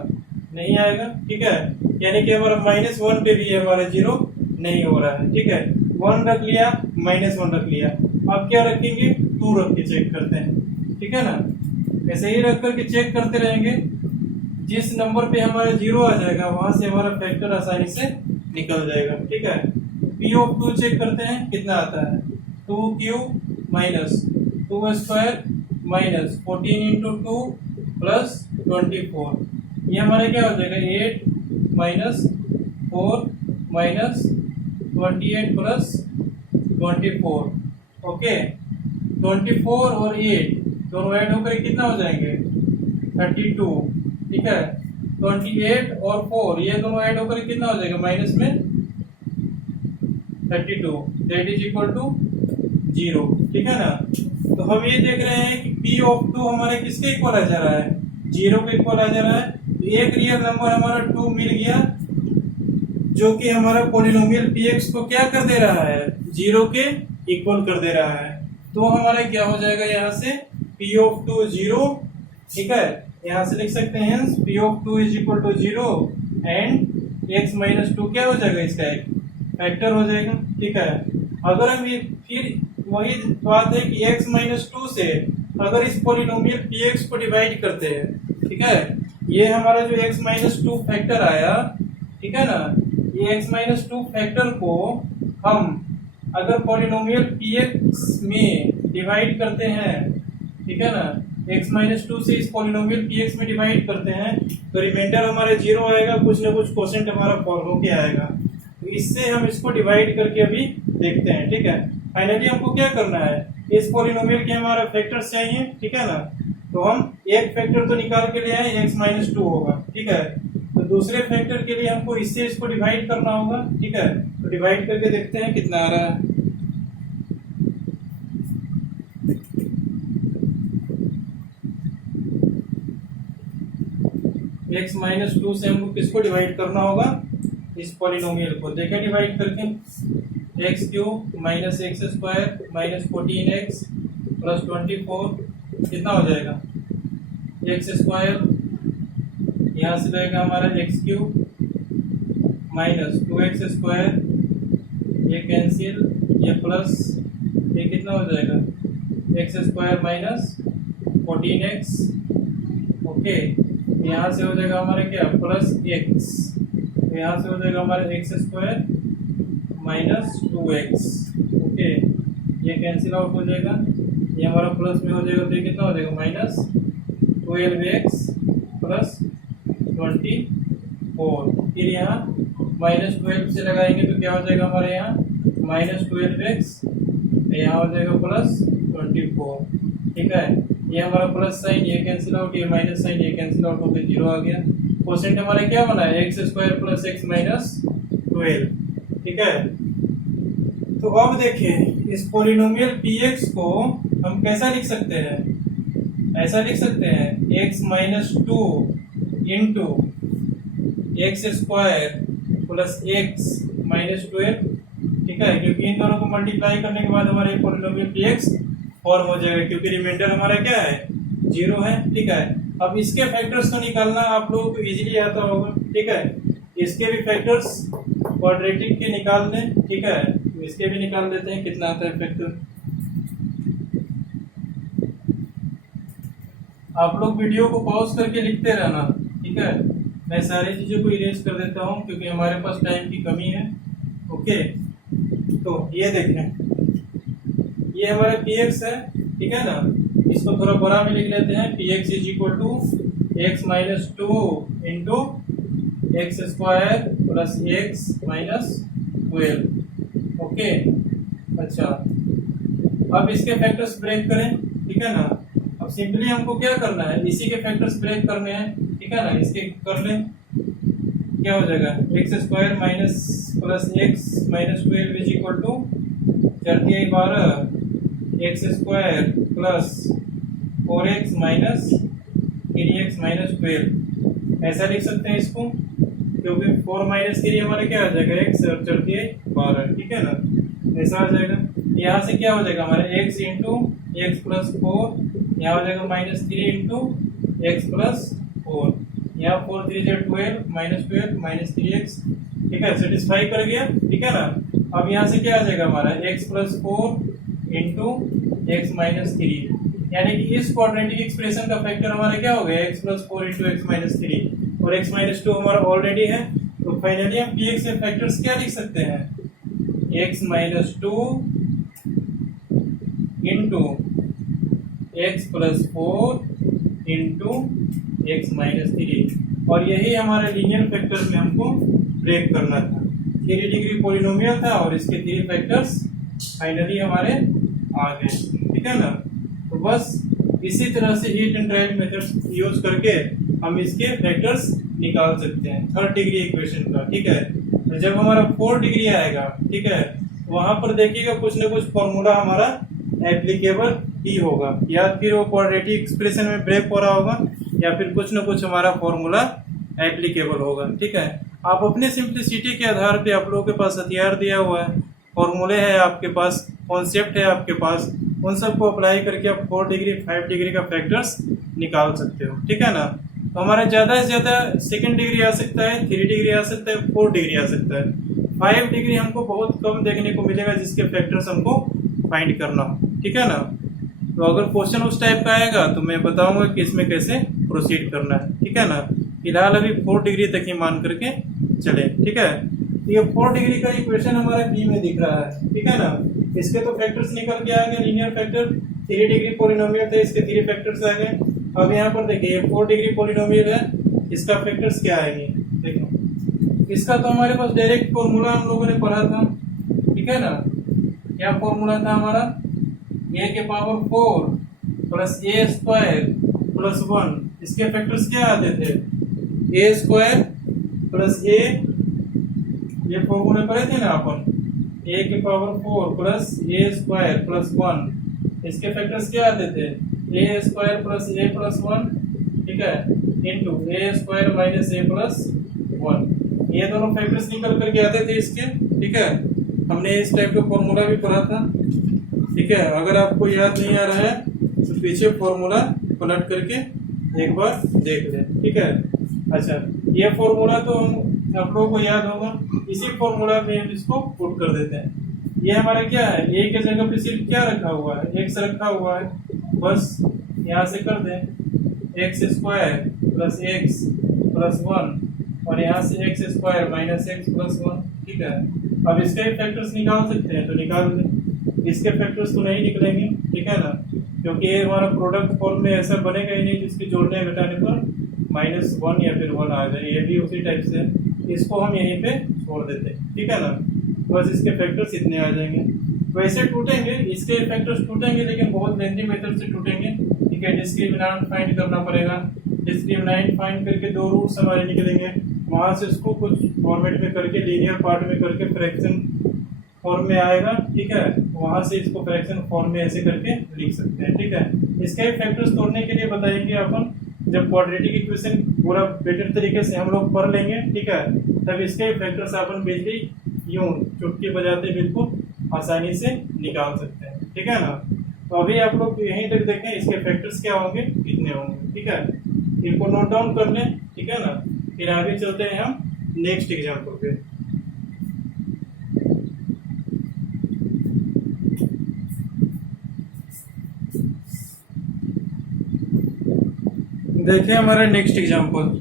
नहीं आएगा, ठीक है। यानी कि हमारा -1 पे भी हमारा 0 नहीं हो रहा है, ठीक है। 1 रख लिया, -1 रख लिया, अब क्या रखेंगे, 2 रख के चेक करते हैं, ठीक है ना। ऐसे ही रख करके चेक करते रहेंगे, जिस नंबर पे हमारा 0 आ जाएगा वहां से हमारा फैक्टर आसानी से निकल जाएगा, ठीक है। पी ऑफ 2 चेक करते हैं कितना आता है, 2 cube minus 2 square minus 14 into 2 plus 24, ये हमारा क्या हो जाएगा 8 माइनस 4 माइनस 28 प्लस 24, ओके। 24 और 8 दोनों ऐड होकर कितना हो जाएंगे 32, ठीक है। 28 और 4 ये दोनों ऐड होकर कितना हो जाएगा माइनस में 32, दैट इज इक्वल टू 0, ठीक है ना। तो हम ये देख रहे हैं कि P ऑफ 2 हमारे किसके इक्वल आ जा रहा है, 0 के इक्वल आ जा रहा है। तो एक रियल नंबर हमारा 2 मिल गया जो कि हमारा पॉलिनोमियल Px को क्या कर दे रहा है, 0 के इक्वल कर दे रहा है। तो हमारा क्या हो जाएगा यहाँ से P ऑफ 2 0, ठीक है। यहाँ से लिख सकते हैं P of 2 is equal to 0 and x minus 2 क्या हो जाएगा, इसका एक फैक्टर हो जाएगा, ठीक है। अगर हम ये फिर वही बात है कि x माइनस 2 से अगर इस पॉलिनोमियल Px को डिवाइड करते हैं, ठीक है, ये हमारा जो x माइनस 2 फैक्टर आया, ठीक है ना, ये x माइनस 2 फैक्टर को हम अगर पॉलिनोमियल Px में डिवाइड करते हैं, ठीक है ना, x माइनस 2 से इस पॉलिनोमियल Px में डिवाइड करते हैं तो रिमाइंडर हमारे 0 आएगा, कुछ ना कुछ क्वोशिएंट हमारा फॉर्म होके आएगा। तो इससे हम इसको डिवाइड करके अभी देखते हैं, ठीक है। फाइनली हमको क्या करना है, इस पॉलिनोमियल के हमारा फैक्टर्स चाहिए, ठीक है ना। तो हम एक फैक्टर तो निकाल के ले आए, x माइनस 2 होगा, ठीक है। तो दूसरे फैक्टर के लिए हमको इससे इसको डिवाइड करना होगा, ठीक है। तो डिवाइड करके देखते हैं कितना आ रहा है। x माइनस 2 से हमको किसको डिवाइड करना होगा, इस पॉलिनोमियल को। देखें डिवाइड करके, x cube minus x square minus 14x plus 24 कितना हो जाएगा, एक्स स्क्वायर, यहाँ से रहेगा हमारा x cube minus 2x square ये कैंसिल, ये प्लस, ये कितना हो जाएगा x square minus 14x। Okay, यहाँ से हो जाएगा हमारे क्या प्लस x, यहाँ से हो जाएगा हमारे x square minus 2x। Okay, ये कैंसिल आउट हो जाएगा, ये हमारा प्लस में हो जाएगा तो ये कितना हो जाएगा माइनस 12x प्लस 24। फिर यहाँ माइनस 12 से लगाएंगे तो क्या हो जाएगा हमारे यहाँ माइनस 12x, यहाँ हो जाएगा प्लस 24। ठीक है, ये हमारा प्लस साइन, ये कैंसिल आउट, ये माइनस साइन, ये कैंसिल आउट होकर 0 आ गया। क्वोशिएंट हमारा क्या बना है x square plus x minus 12। ठीक है, तो अब देखें इस पोलिनोमियल px को हम कैसा लिख सकते हैं, ऐसा लिख सकते हैं x minus 2 into x square plus x minus 12। ठीक है, क्योंकि इन दोनों को मल्टीप्लाई करने के बाद हमारे पोलिनोमियल px फॉर्म हो जाएगा, क्योंकि रिमाइंडर हमारा क्या है 0 है। ठीक है, अब इसके फैक्टर्स को निकालना आप लोगों को इजीली आता होगा। ठीक है, इसके भी फैक्टर्स क्वाड्रेटिक के निकाल लें। ठीक है, इसके भी निकाल लेते हैं कितना आता है फैक्टर। आप लोग वीडियो को पॉज करके लिखते रहना। ठीक है, मैं सारी चीजों को इरेज कर देता हूँ क्योंकि हमारे पास टाइम की कमी है। ओके, तो ये देखें, ये हमारा px है। ठीक है ना, इसको थोड़ा बड़ा में लिख लेते हैं, px is equal to x minus 2 into x square plus x minus 12। Okay, अच्छा, अब इसके फैक्टर्स ब्रेक करें। ठीक है ना, अब सिंपली हमको क्या करना है, इसी के फैक्टर्स ब्रेक करने हैं। ठीक है ना, इसके कर लें, क्या हो जाएगा x square minus plus x minus 12 is equal to 12 x square plus 4x minus 3x minus 12। ऐसा लिख सकते हैं इसको, क्योंकि 4 माइनस 3 हमारे क्या आ जाएगा x और 12। ठीक है ना, ऐसा आ जाएगा। यहाँ से क्या हो जाएगा हमारा x इंटू एक्स प्लस 4, यहाँ हो जाएगा माइनस 3 इंटू एक्स प्लस 4, यहाँ 4 3 12 माइनस 12 माइनस 3x। ठीक है, सेटिस्फाई कर गया। ठीक है ना, अब यहाँ से क्या आ जाएगा हमारा x plus 4 into x minus 3, यानी कि इस क्वाड्रेटिक एक्सप्रेशन का फैक्टर हमारा क्या हो गया x plus 4 into x minus 3 और x माइनस 2 हमारा ऑलरेडी है। तो फाइनली हम px के फैक्टर्स क्या लिख सकते हैं, x minus 2 into x plus 4 into x minus 3, और यही हमारे लीनियर फैक्टर में हमको ब्रेक करना था। 3 डिग्री पोलिनोमियल था और इसके 3 फैक्टर्स फाइनली हमारे आ गए। ठीक है ना, तो बस इसी तरह से heat and trial method use करके हम इसके फैक्टर्स निकाल सकते हैं 3rd डिग्री इक्वेशन का। ठीक है, तो जब हमारा 4th डिग्री आएगा, ठीक है, वहां पर देखिएगा कुछ ना कुछ फॉर्मूला हमारा एप्लीकेबल ही होगा, या फिर वो क्वाड्रेटिक एक्सप्रेशन में ब्रेक हो रहा होगा, या फिर कुछ ना कुछ हमारा फॉर्मूला एप्लीकेबल होगा। ठीक है, आप अपने सिंप्लिसिटी के आधार पे आप लोगों के पास हथियार दिया हुआ है, फॉर्मूले है आपके पास, कॉन्सेप्ट है आपके पास, उन सबको अप्लाई करके आप 4 डिग्री 5 डिग्री का फैक्टर्स निकाल सकते हो। ठीक है ना, तो हमारा ज़्यादा से ज़्यादा 2nd डिग्री आ सकता है, 3 डिग्री आ सकता है, 4 डिग्री आ सकता है। 5 डिग्री हमको बहुत कम देखने को मिलेगा जिसके फैक्टर्स हमको फाइंड करना हो। ठीक है ना, तो अगर क्वेश्चन उस टाइप का आएगा तो मैं बताऊंगा कि इसमें कैसे प्रोसीड करना है। ठीक है ना, फिलहाल अभी 4 डिग्री तक ही मान करके चले। ठीक है, ये 4 डिग्री का इक्वेशन हमारा बी में दिख रहा है। ठीक है ना, इसके तो फैक्टर्स निकल के आ गए, लीनियर फैक्टर 3 डिग्री पोलिनोमियल थे, इसके 3 फैक्टर्स आ गए। अब यहाँ पर देखिए 4 डिग्री पोलिनोमियल है, इसका फैक्टर्स क्या आएंगे देखो। इसका तो हमारे पास डायरेक्ट फॉर्मूला हम लोगों ने पढ़ा था। ठीक है ना, क्या फॉर्मूला था हमारा, a के पावर 4 प्लस ए स्क्वायर प्लस 1, इसके फैक्टर्स क्या आते थे, ए स्क्वायर प्लस ए, ये फॉर्मूले पढ़े थे ना अपन, a के पावर 4 प्लस ए स्क्वायर प्लस 1, इसके फैक्टर्स क्या आते थे, ए स्क्वायर प्लस ए प्लस 1, ठीक है, इंटू ए स्क्वायर माइनस ए प्लस 1, ये दोनों फैक्टर्स निकल करके आते थे इसके। ठीक है, हमने इस टाइप का फॉर्मूला भी पढ़ा था। ठीक है, अगर आपको याद नहीं आ रहा है तो पीछे फॉर्मूला पलट करके एक बार देख लें। ठीक है, अच्छा, ये फॉर्मूला तो हम आप लोगों को याद होगा, इसी फॉर्मूला में हम इसको पुट कर देते हैं। ये हमारा क्या है, ए के जगह पे सिर्फ क्या रखा हुआ है, एक्स रखा हुआ है, बस यहाँ से कर दें x square plus x plus 1 और यहाँ से x square minus x plus 1। ठीक है, अब इसके फैक्टर्स निकाल सकते हैं तो निकाल दें, इसके फैक्टर्स तो नहीं निकलेंगे, ठीक है ना, क्योंकि ये हमारा प्रोडक्ट फॉर्म में ऐसा बनेगा ही नहीं जिसके जोड़ने घटाने पर -1 या फिर 1 आ जाए। ये भी उसी टाइप से है, इसको हम यहीं पे छोड़ देते हैं, ठीक है ना, बस इसके फैक्टर्स इतने आ जाएंगे। वैसे टूटेंगे, इसके फैक्टर्स टूटेंगे लेकिन बहुत लेंथी मेथड से टूटेंगे। ठीक है, डिस्क्रिमिनेंट फाइंड करना पड़ेगा, डिस्क्रिमिनेंट फाइंड करके 2 रूट्स हमारे निकलेंगे, वहां से उसको कुछ फॉर्मेट में करके लीनियर पार्ट में करके फ्रैक्शन फॉर्म में आएगा। ठीक है, वहां से इसको फ्रैक्शन फॉर्म में ऐसे करके लिख सकते हैं। ठीक है, इसके फैक्टर्स तोड़ने के लिए बताएंगे अपन, जब क्वाड्रेटिक इक्वेशन पूरा बेटर तरीके से हम लोग पढ़ लेंगे। ठीक है, तब इसके फैक्टर्स अपन बिजली यूं चुटकी बजाते बिल्कुल आसानी से निकाल सकते हैं। ठीक है ना, तो अभी आप लोग यहीं तक देखें, इसके फैक्टर्स क्या होंगे, कितने होंगे। ठीक है, इनको नोट डाउन कर लें। ठीक है ना, फिर आगे चलते हैं हम नेक्स्ट एग्जाम्पल पे। देखिए हमारा नेक्स्ट एग्जाम्पल,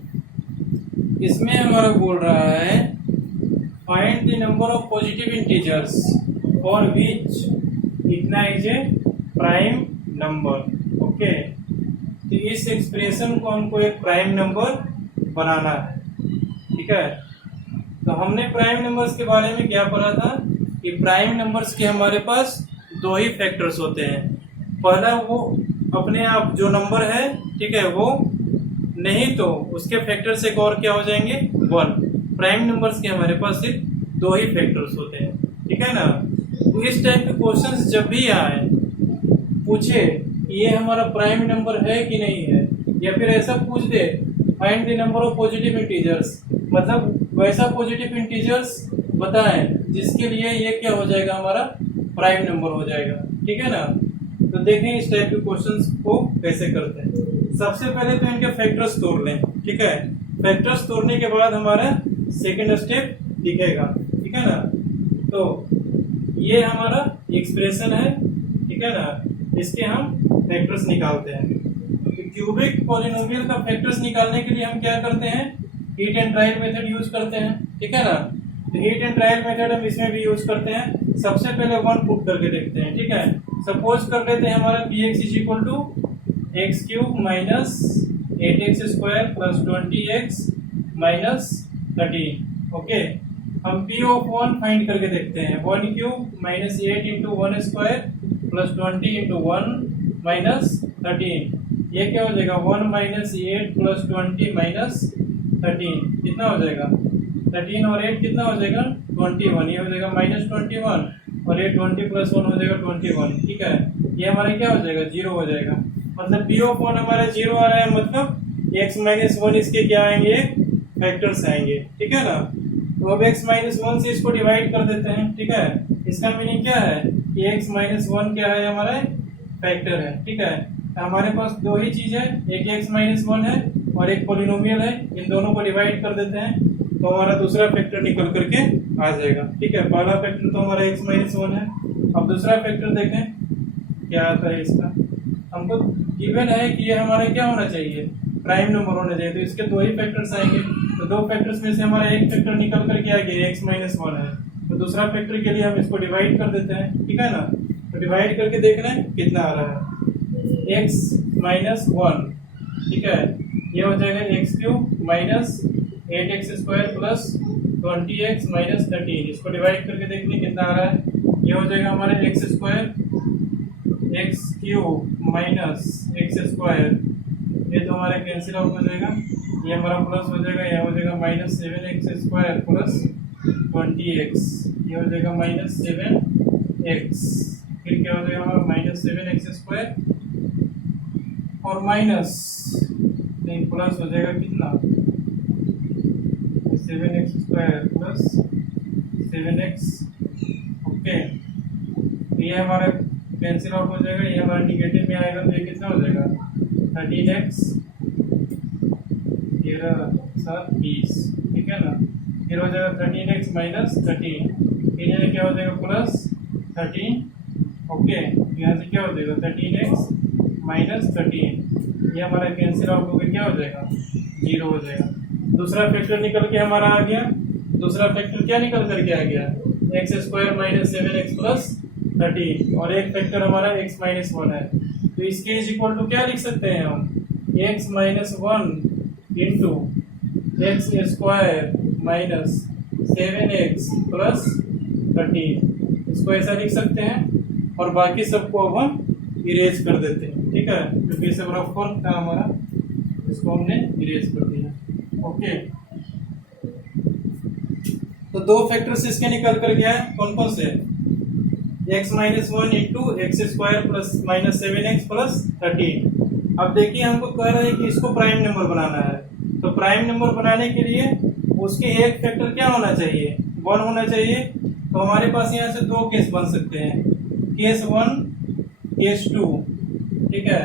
इसमें हमारा बोल रहा है find the number of positive integers for which इतना is a prime number. Okay, तो इस एक्सप्रेशन को हमको एक प्राइम नंबर बनाना है। ठीक है, तो हमने प्राइम नंबर्स के बारे में क्या पढ़ा था कि प्राइम नंबर्स के हमारे पास 2 ही फैक्टर्स होते हैं। पहला वो अपने आप जो नंबर है, ठीक है, वो नहीं तो उसके फैक्टर से एक और क्या हो जाएंगे 1। प्राइम नंबर्स के हमारे पास सिर्फ 2 ही फैक्टर्स होते हैं। ठीक है ना, तो इस टाइप के क्वेश्चंस जब भी आए, पूछे ये हमारा प्राइम नंबर है कि नहीं है, या फिर ऐसा पूछ they find the number of positive integers, मतलब वैसा पॉजिटिव इंटीजर्स बताएं जिसके लिए ये क्या हो जाएगा, हमारा प्राइम नंबर हो जाएगा। ठीक है ना, तो देखें इस टाइप के क्वेश्चंस को कैसे करते हैं। सबसे पहले तो इनके फैक्टर्स तोड़ लें। ठीक है, फैक्टर्स तोड़ने के बाद हमारा सेकंड स्टेप दिखेगा। ठीक है ना, तो ये हमारा एक्सप्रेशन है। ठीक है ना, इसके हम फैक्टर्स निकालते हैं। तो क्यूबिक पॉलिनोमियल का फैक्टर्स निकालने के लिए हम क्या करते हैं, heat and trial method use करते हैं। ठीक है ना, तो हीट एंड ट्रायल मेथड हम इसमें भी यूज करते हैं। सबसे पहले 1 पुट करके देखते हैं। ठीक है, सपोज कर लेते हैं हमारा px is equal to x cube minus 8x square plus 20x minus 13। Okay, हम p ऑफ 1 फाइंड करके देखते हैं। 1 cube minus 8 into 1 square plus 20 into 1 minus 13, ये क्या हो जाएगा 1 माइनस 8 प्लस 20 माइनस 13, कितना हो जाएगा 13 और 8 कितना हो जाएगा 21, ये हो जाएगा माइनस 21 और ये 20 प्लस 1 हो जाएगा 21। ठीक है, ये हमारे क्या हो जाएगा 0 हो जाएगा, मतलब p ऑफ 1 हमारा 0 आ रहा है, मतलब x माइनस 1 इसके क्या आएंगे, फैक्टर्स आएंगे। ठीक है ना, तो अब x माइनस 1 से इसको डिवाइड कर देते हैं। ठीक है, इसका मीनिंग क्या है कि x माइनस 1 क्या है, हमारा फैक्टर है। ठीक है, हमारे पास 2 ही चीज है, एक x माइनस 1 है और एक पॉलिनोमियल है, इन दोनों को डिवाइड कर देते हैं तो हमारा दूसरा फैक्टर निकल करके आ जाएगा। ठीक है, पहला फैक्टर तो हमारा x माइनस 1 है। अब दूसरा फैक्टर देखें क्या आता है इसका, हमको गिवन है कि ये हमारा क्या होना चाहिए, प्राइम नंबर होना चाहिए, तो इसके 2 ही फैक्टर्स आएंगे। तो 2 फैक्टर्स में से हमारा एक फैक्टर निकल करके आ गया x माइनस 1 है, तो दूसरा फैक्टर के लिए हम इसको डिवाइड कर देते हैं। ठीक है ना, तो डिवाइड करके देख रहे हैं कितना आ रहा है x माइनस 1। ठीक है, ये हो जाएगा x cube minus 8x square plus 20x minus 13, इसको डिवाइड करके देखते हैं कितना आ रहा है, ये हो जाएगा हमारा x square x cube minus x square, ये तो हमारा कैंसिल आउट हो जाएगा, ये हमारा प्लस हो जाएगा, यह हो जाएगा minus 7x square plus 20x, ये हो जाएगा माइनस 7x, फिर क्या हो जाएगा हमारा माइनस 7x स्क्वायर और माइनस नहीं प्लस हो जाएगा कितना 7x square plus 7x। Okay, ये हमारा कैंसिल आउट हो जाएगा, ये हमारा निगेटिव में आएगा, तो ये कितना हो जाएगा 13x 13×7=20। ठीक है ना, फिर हो जाएगा 13x माइनस 13, फिर ये क्या हो जाएगा प्लस 13। ओके, यहाँ से क्या हो जाएगा 13x माइनस 13, ये हमारा कैंसिल आउट होकर क्या हो जाएगा 0 हो जाएगा। दूसरा फैक्टर निकल के हमारा आ गया, दूसरा फैक्टर क्या निकल करके आ गया x square minus 7x plus 13, और एक फैक्टर हमारा x माइनस 1 है, तो इसके इज इक्वल टू क्या लिख सकते हैं हम x minus 1 into x square minus 7x plus 13, इसको ऐसा लिख सकते हैं, और बाकी सबको अब हम इरेज कर देते हैं, ठीक है, क्योंकि ये सब रफ था हमारा, इसको हमने इरेज कर दिया। ओके, तो दो फैक्टर्स इसके निकल कर गया है, कौन कौन से x minus 1 into x square plus minus 7x plus 13। अब देखिए हमको कह रहा है कि इसको प्राइम नंबर बनाना है, तो प्राइम नंबर बनाने के लिए उसके एक फैक्टर क्या होना चाहिए 1 होना चाहिए। तो हमारे पास यहाँ से दो केस बन सकते हैं, केस 1 केस 2, ठीक है।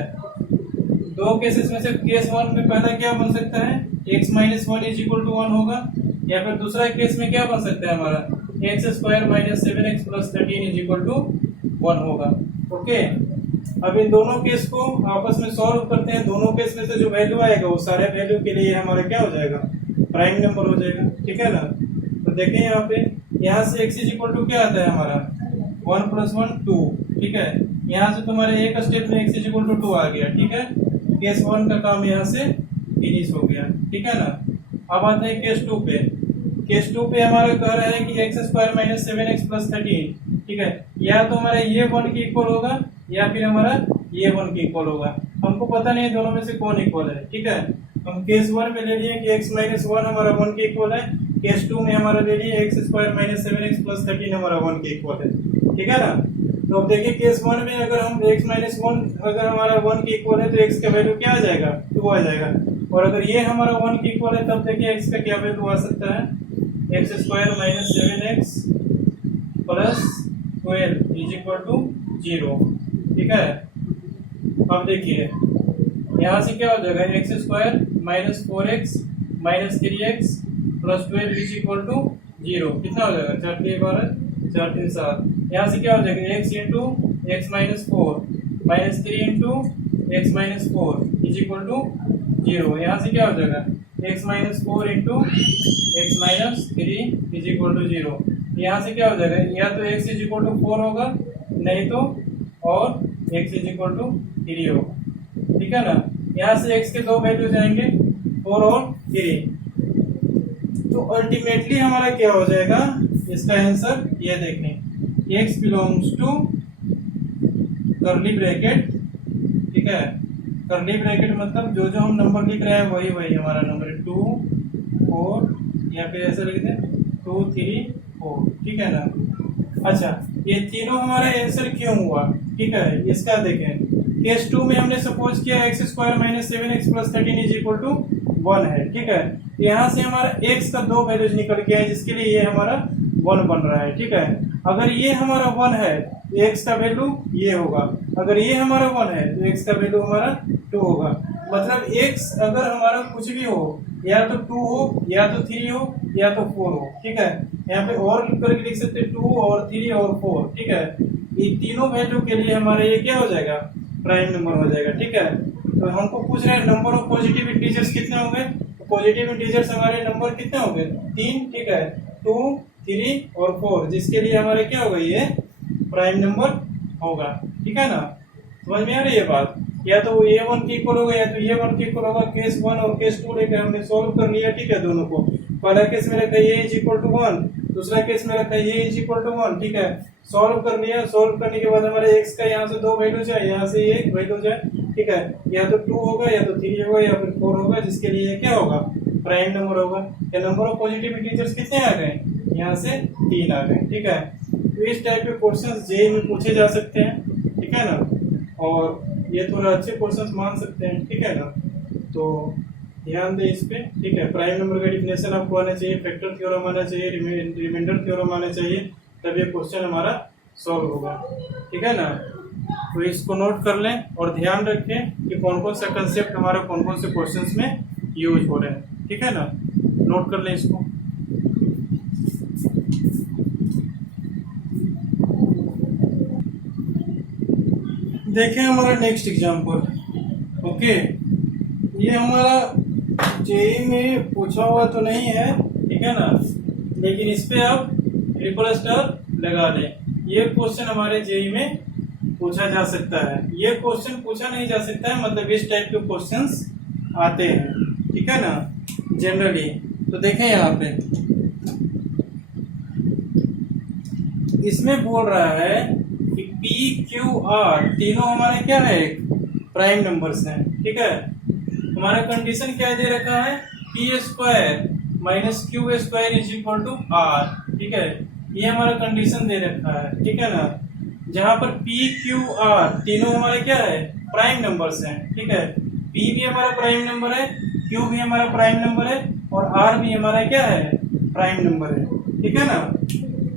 दो केसेस में से केस 1 में पहला क्या बन सकता है x minus 1 is equal to 1 होगा, या फिर दूसरा केस में क्या बन सकता है हमारा x square minus 7x plus 13 is equal to 1 होगा। ओके, अब इन दोनों केस को आपस में सॉल्व करते हैं, दोनों केस में से जो वैल्यू आएगा वो सारे वैल्यू के लिए हमारा क्या हो जाएगा प्राइम नंबर हो जाएगा, ठीक है ना। तो देखें यहाँ पे, यहाँ से x इज इक्वल टू क्या आता है हमारा 1 प्लस 1 2, ठीक है। यहाँ से तुम्हारे एक स्टेप में x इज इक्वल टू 2 आ गया, ठीक है। केस 1 का काम यहाँ से फिनिश हो गया, ठीक है ना। अब आते हैं केस 2 पे। केस 2 पे हमारा कह रहा है कि x square minus 7x plus 13, ठीक है। या तो हमारा ये 1 के इक्वल होगा या फिर हमारा ये 1 के इक्वल होगा, हमको पता नहीं है दोनों में से कौन इक्वल है, ठीक है। हम केस 1 में ले लिए कि x माइनस 1 हमारा 1 के इक्वल है, केस 2 में हमारा ले लिए x square minus 7x plus 13 हमारा 1 के इक्वल है, ठीक है ना। तो अब देखिए केस 1 में अगर हम x माइनस 1 अगर हमारा 1 के इक्वल है तो x का वैल्यू क्या आ जाएगा 2 आ जाएगा, और अगर ये हमारा 1 के इक्वल है तब देखिए x का क्या वैल्यू आ सकता है x square minus 7x plus 12 is equal to 0, ठीक है। अब देखिए यहाँ से क्या हो जाएगा x square minus 4x minus 3x plus 12 is equal to 0, कितना हो जाएगा 4 3 12 4 3 7। यहाँ से क्या हो जाएगा x into x minus 4 minus 3 into x minus 4 is equal to 0। यहाँ से क्या हो जाएगा x minus 4 into x minus 3 is equal to 0। यहाँ से क्या हो जाएगा, या तो x इज इक्वल टू 4 होगा, नहीं तो और x इज इक्वल टू 3 होगा, ठीक है ना। यहाँ से x के दो वैल्यू जाएंगे 4 और 3, तो अल्टीमेटली हमारा क्या हो जाएगा इसका आंसर ये देखने x belongs to curly bracket, ठीक है। करली ब्रैकेट मतलब जो जो हम नंबर लिख रहे हैं वही वही हमारा नंबर 2 4, या फिर ऐसे लिख दें 2 3 4, ठीक है ना। अच्छा, ये तीनों हमारा आंसर क्यों हुआ, ठीक है, इसका देखें। केस 2 में हमने सपोज किया x square minus 7x plus 13 is equal to 1 है, ठीक है। यहाँ से हमारा x का दो वैल्यूज निकल गया है जिसके लिए ये हमारा 1 बन रहा है, ठीक है। अगर ये हमारा 1 है तो x का वैल्यू ये होगा, अगर ये हमारा 1 है तो x का वैल्यू हमारा 2 होगा। मतलब x अगर हमारा कुछ भी हो, या तो 2 हो या तो 3 हो या तो 4 हो, ठीक है। यहाँ पे और करके लिख सकते हैं 2 और 3 और 4, ठीक है। ये तीनों वैल्यू के लिए हमारा ये क्या हो जाएगा प्राइम नंबर हो जाएगा, ठीक है। तो हमको पूछ रहे हैं नंबर ऑफ पॉजिटिव इंटीजर्स कितने होंगे, तो पॉजिटिव इंटीजर्स हमारे नंबर कितने होंगे 3, ठीक है, 2 3 और 4, जिसके लिए हमारे क्या होगा ये प्राइम नंबर होगा, ठीक है ना। समझ में आ रही है बात, या तो वो a1 के इक्वल होगा या तो ये 1 के इक्वल होगा। केस 1 और केस 2 लेकर हमने सॉल्व कर लिया, ठीक है। दोनों को पहला केस में रखा है ये इज इक्वल टू 1, दूसरा केस में रखा है ये इज इक्वल टू 1, ठीक है। सॉल्व कर लिया, सॉल्व करने के बाद हमारे x का यहाँ से दो वैल्यू जाए, यहाँ से एक वैल्यू जाए, ठीक है। या तो 2 होगा या तो 3 होगा या फिर 4 होगा, जिसके लिए क्या होगा प्राइम नंबर होगा। या नंबर ऑफ पॉजिटिव इंटीजर्स कितने आ गए, यहाँ से 3 आ गए, ठीक है। तो इस टाइप के क्वेश्चंस जेईई में पूछे जा सकते हैं, ठीक है ना, और ये थोड़ा अच्छे क्वेश्चंस मान सकते हैं, ठीक है ना। तो ध्यान दें इस पे, ठीक है। प्राइम नंबर का डिफिनेशन आपको आना चाहिए, फैक्टर थ्योरम आना चाहिए, रिमाइंडर थ्योरम आना चाहिए, तब ये क्वेश्चन हमारा सॉल्व होगा, ठीक है ना। तो इसको नोट कर लें और ध्यान रखें कि कौन कौन सा कंसेप्ट हमारा कौन कौन से क्वेश्चंस में यूज हो रहे हैं, ठीक है ना। नोट कर लें इसको। देखें हमारा नेक्स्ट एग्जाम्पल। ओके, ये हमारा जेई में पूछा हुआ तो नहीं है, ठीक है ना, लेकिन इस पे आप ट्रिपल स्टार लगा दें। ये क्वेश्चन हमारे जेई में पूछा जा सकता है। ये क्वेश्चन पूछा नहीं जा सकता है, मतलब इस टाइप के क्वेश्चंस आते हैं, ठीक है ना, जनरली। तो देखें यहाँ पे इसमें बोल रहा है कि पी क्यू आर तीनों हमारे क्या है, प्राइम नंबर्स हैं, ठीक है। हमारा कंडीशन क्या दे रखा है, P square minus Q square is equal to R, ठीक है। ये हमारा कंडीशन दे रखा है, ठीक है ना, जहां पर पी क्यू आर तीनों हमारे क्या है, प्राइम नंबर्स हैं, ठीक है। पी भी हमारा प्राइम नंबर है, क्यू भी हमारा प्राइम नंबर है, और आर भी हमारा क्या है, प्राइम नंबर है, ठीक है ना।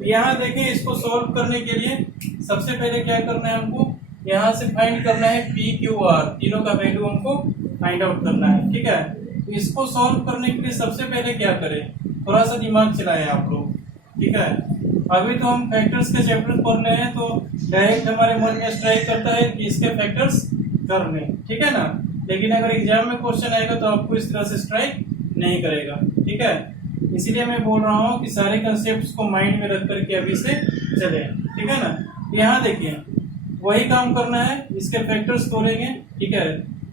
यहाँ देखें, इसको सॉल्व करने के लिए सबसे पहले क्या करना है, हमको यहाँ से फाइंड करना है पी क्यू आर, तीनों का वैल्यू हमको फाइंड आउट करना है, ठीक है। तो इसको सॉल्व करने के लिए सबसे पहले क्या करें, थोड़ा सा दिमाग चलाएं आप लोग, ठीक है। अभी तो हम फैक्टर्स के चैप्टर पढ़ रहे हैं, तो डायरेक्ट हमारे मन में स्ट्राइक करता है कि इसके फैक्टर्स कर लें, ठीक है ना। लेकिन अगर एग्जाम में क्वेश्चन आएगा तो आपको इस तरह से स्ट्राइक नहीं करेगा, ठीक है। इसीलिए मैं बोल रहा हूँ कि सारे कंसेप्ट को माइंड में रख करके अभी से चले, ठीक है ना। यहाँ देखिए, वही काम करना है, इसके फैक्टर्स तोड़ेंगे, ठीक है।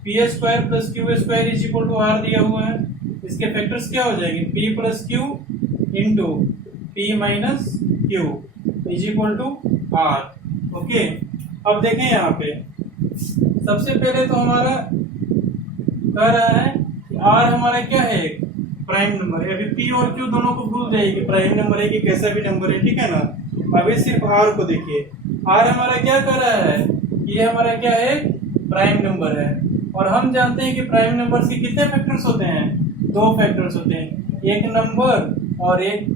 P square plus Q square is equal to R दिया हुआ है, इसके फैक्टर्स क्या हो जाएंगे, P plus Q into P minus Q is equal to R. Okay, अब देखें यहाँ पे सबसे पहले तो हमारा कह रहा है कि आर हमारा क्या है, प्राइम नंबर है। अभी पी और क्यू दोनों को भूल जाइए कि प्राइम नंबर है कि कैसा भी नंबर है, ठीक है ना। अभी सिर्फ आर को देखिए, आर हमारा क्या कर रहा है, ये हमारा क्या है, प्राइम नंबर है। और हम जानते हैं कि प्राइम नंबर के कितने फैक्टर्स होते हैं, दो फैक्टर्स होते हैं, एक नंबर और एक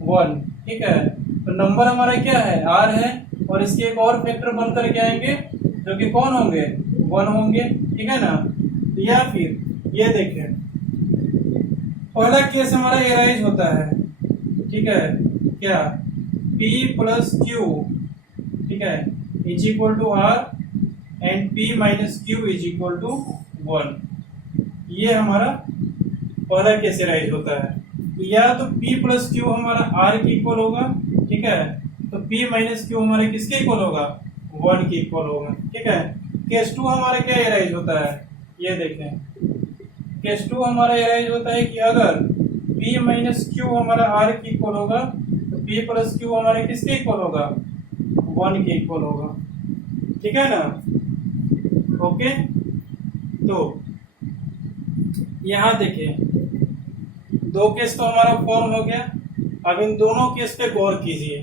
वन, ठीक है। तो नंबर हमारा क्या है, आर है, और इसके एक और फैक्टर बनकर के आएंगे जो कि कौन होंगे, वन होंगे, ठीक है ना। या फिर ये देखें, पहला केस हमारा एराइज होता है, ठीक है, क्या, P प्लस क्यू, ठीक है, is equal to R and P minus Q is equal to 1। ये हमारा पहला केस एराइज होता है। या तो P प्लस क्यू हमारा R के इक्वल होगा, ठीक है, तो P माइनस क्यू हमारे किसके इक्वल होगा, 1 के इक्वल होगा, ठीक है। केस 2 हमारा क्या एराइज होता है, ये देखें, केस 2 हमारा एराइज होता है कि अगर P माइनस क्यू हमारा R के इक्वल होगा तो P प्लस क्यू हमारे किसके इक्वल होगा, 1 के इक्वल होगा, ठीक है ना। ओके, तो यहाँ देखिए, दो केस तो हमारा फॉर्म हो गया। अब इन दोनों केस पे गौर कीजिए,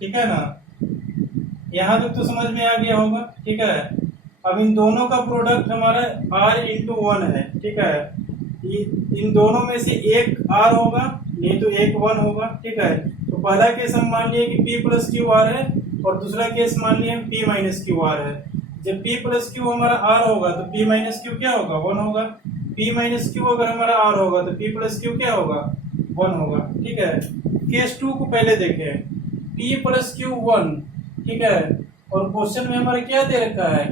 ठीक है ना। यहाँ तक तो समझ में आ गया होगा, ठीक है। अब इन दोनों का प्रोडक्ट हमारा r इंटू 1 है, ठीक है। इन दोनों में से एक r होगा, नहीं तो एक 1 होगा, ठीक है। तो पहला केस हम मान लिए कि P प्लस क्यू आर है, और दूसरा केस मान लिए P माइनस क्यू आर है। जब P प्लस क्यू हमारा r होगा तो P माइनस क्यू क्या होगा, 1 होगा। P माइनस क्यू अगर हमारा r होगा तो P प्लस क्यू क्या होगा, 1 होगा, ठीक है। केस 2 को पहले देखें, P प्लस क्यू 1, ठीक है, और क्वेश्चन में हमारा क्या दे रखा है,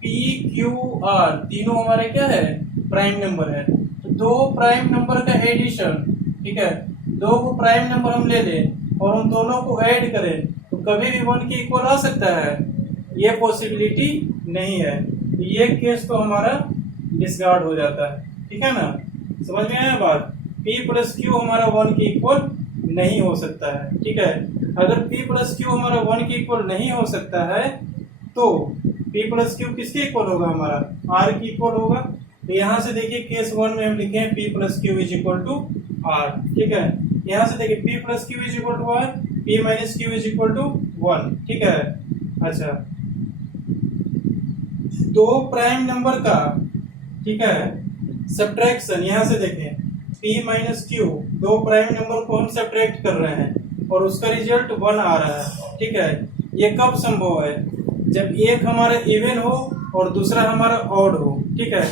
P क्यू आर तीनों हमारे क्या है, प्राइम नंबर है। तो दो प्राइम नंबर का एडिशन, ठीक है, दो को प्राइम नंबर हम ले लें और उन दोनों को ऐड करें तो कभी भी 1 के इक्वल आ सकता है, ये पॉसिबिलिटी नहीं है। तो ये केस तो हमारा डिस्कार्ड हो जाता है, ठीक है ना। समझ में आया बात, P प्लस क्यू हमारा 1 के इक्वल नहीं हो सकता है, ठीक है। अगर P प्लस क्यू हमारा 1 के इक्वल नहीं हो सकता है तो P प्लस क्यू किसके इक्वल होगा, हमारा R के इक्वल होगा। तो यहाँ से देखिए केस 1 में हम लिखे हैं P plus Q is equal to R, ठीक है। यहाँ से देखिए P plus Q is equal to R, P minus Q is equal to 1, ठीक है। अच्छा, दो प्राइम नंबर का, ठीक है, सब्ट्रैक्शन, यहाँ से देखें P माइनस क्यू, दो प्राइम नंबर को हम सब्ट्रैक्ट कर रहे हैं और उसका रिजल्ट 1 आ रहा है, ठीक है। ये कब संभव है, जब एक हमारा इवन हो और दूसरा हमारा ऑड हो, ठीक है।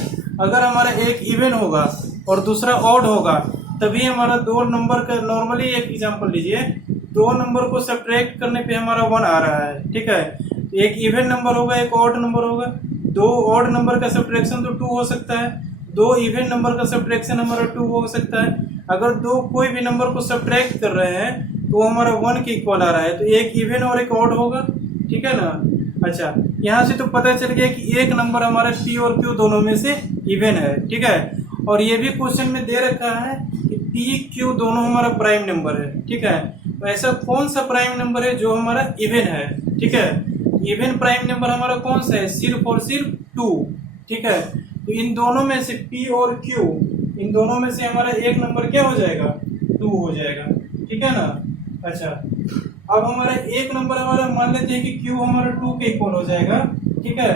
अगर हमारा एक इवन होगा और दूसरा ऑड होगा तभी हमारा दो नंबर का, नॉर्मली एक एग्जांपल लीजिए, दो नंबर को सब्ट्रैक्ट करने पे हमारा 1 आ रहा है, ठीक है। एक इवन नंबर होगा, एक ऑड नंबर होगा। दो ऑड नंबर का सब्ट्रैक्शन तो 2 हो सकता है, दो इवन नंबर का सब्ट्रैक्शन हमारा 2 हो सकता है। अगर दो कोई भी नंबर को सब्ट्रैक्ट कर रहे हैं तो हमारा 1 के इक्वल आ रहा है, तो एक इवन और एक ऑड होगा, ठीक है ना। अच्छा, यहाँ से तो पता चल गया कि एक नंबर हमारा पी और क्यू दोनों में से इवन है, ठीक है। और ये भी क्वेश्चन में दे रखा है कि पी क्यू दोनों हमारा प्राइम नंबर है, ठीक है। तो ऐसा कौन सा प्राइम नंबर है जो हमारा इवन है, ठीक है। इवन प्राइम नंबर हमारा कौन सा है, सिर्फ और सिर्फ 2, ठीक है। तो इन दोनों में से P और Q, इन दोनों में से हमारा एक नंबर क्या हो जाएगा, 2 हो जाएगा, ठीक है ना। अच्छा, अब हमारा एक नंबर हमारा मान लेते हैं कि Q हमारा 2 के इक्वल हो जाएगा, ठीक है।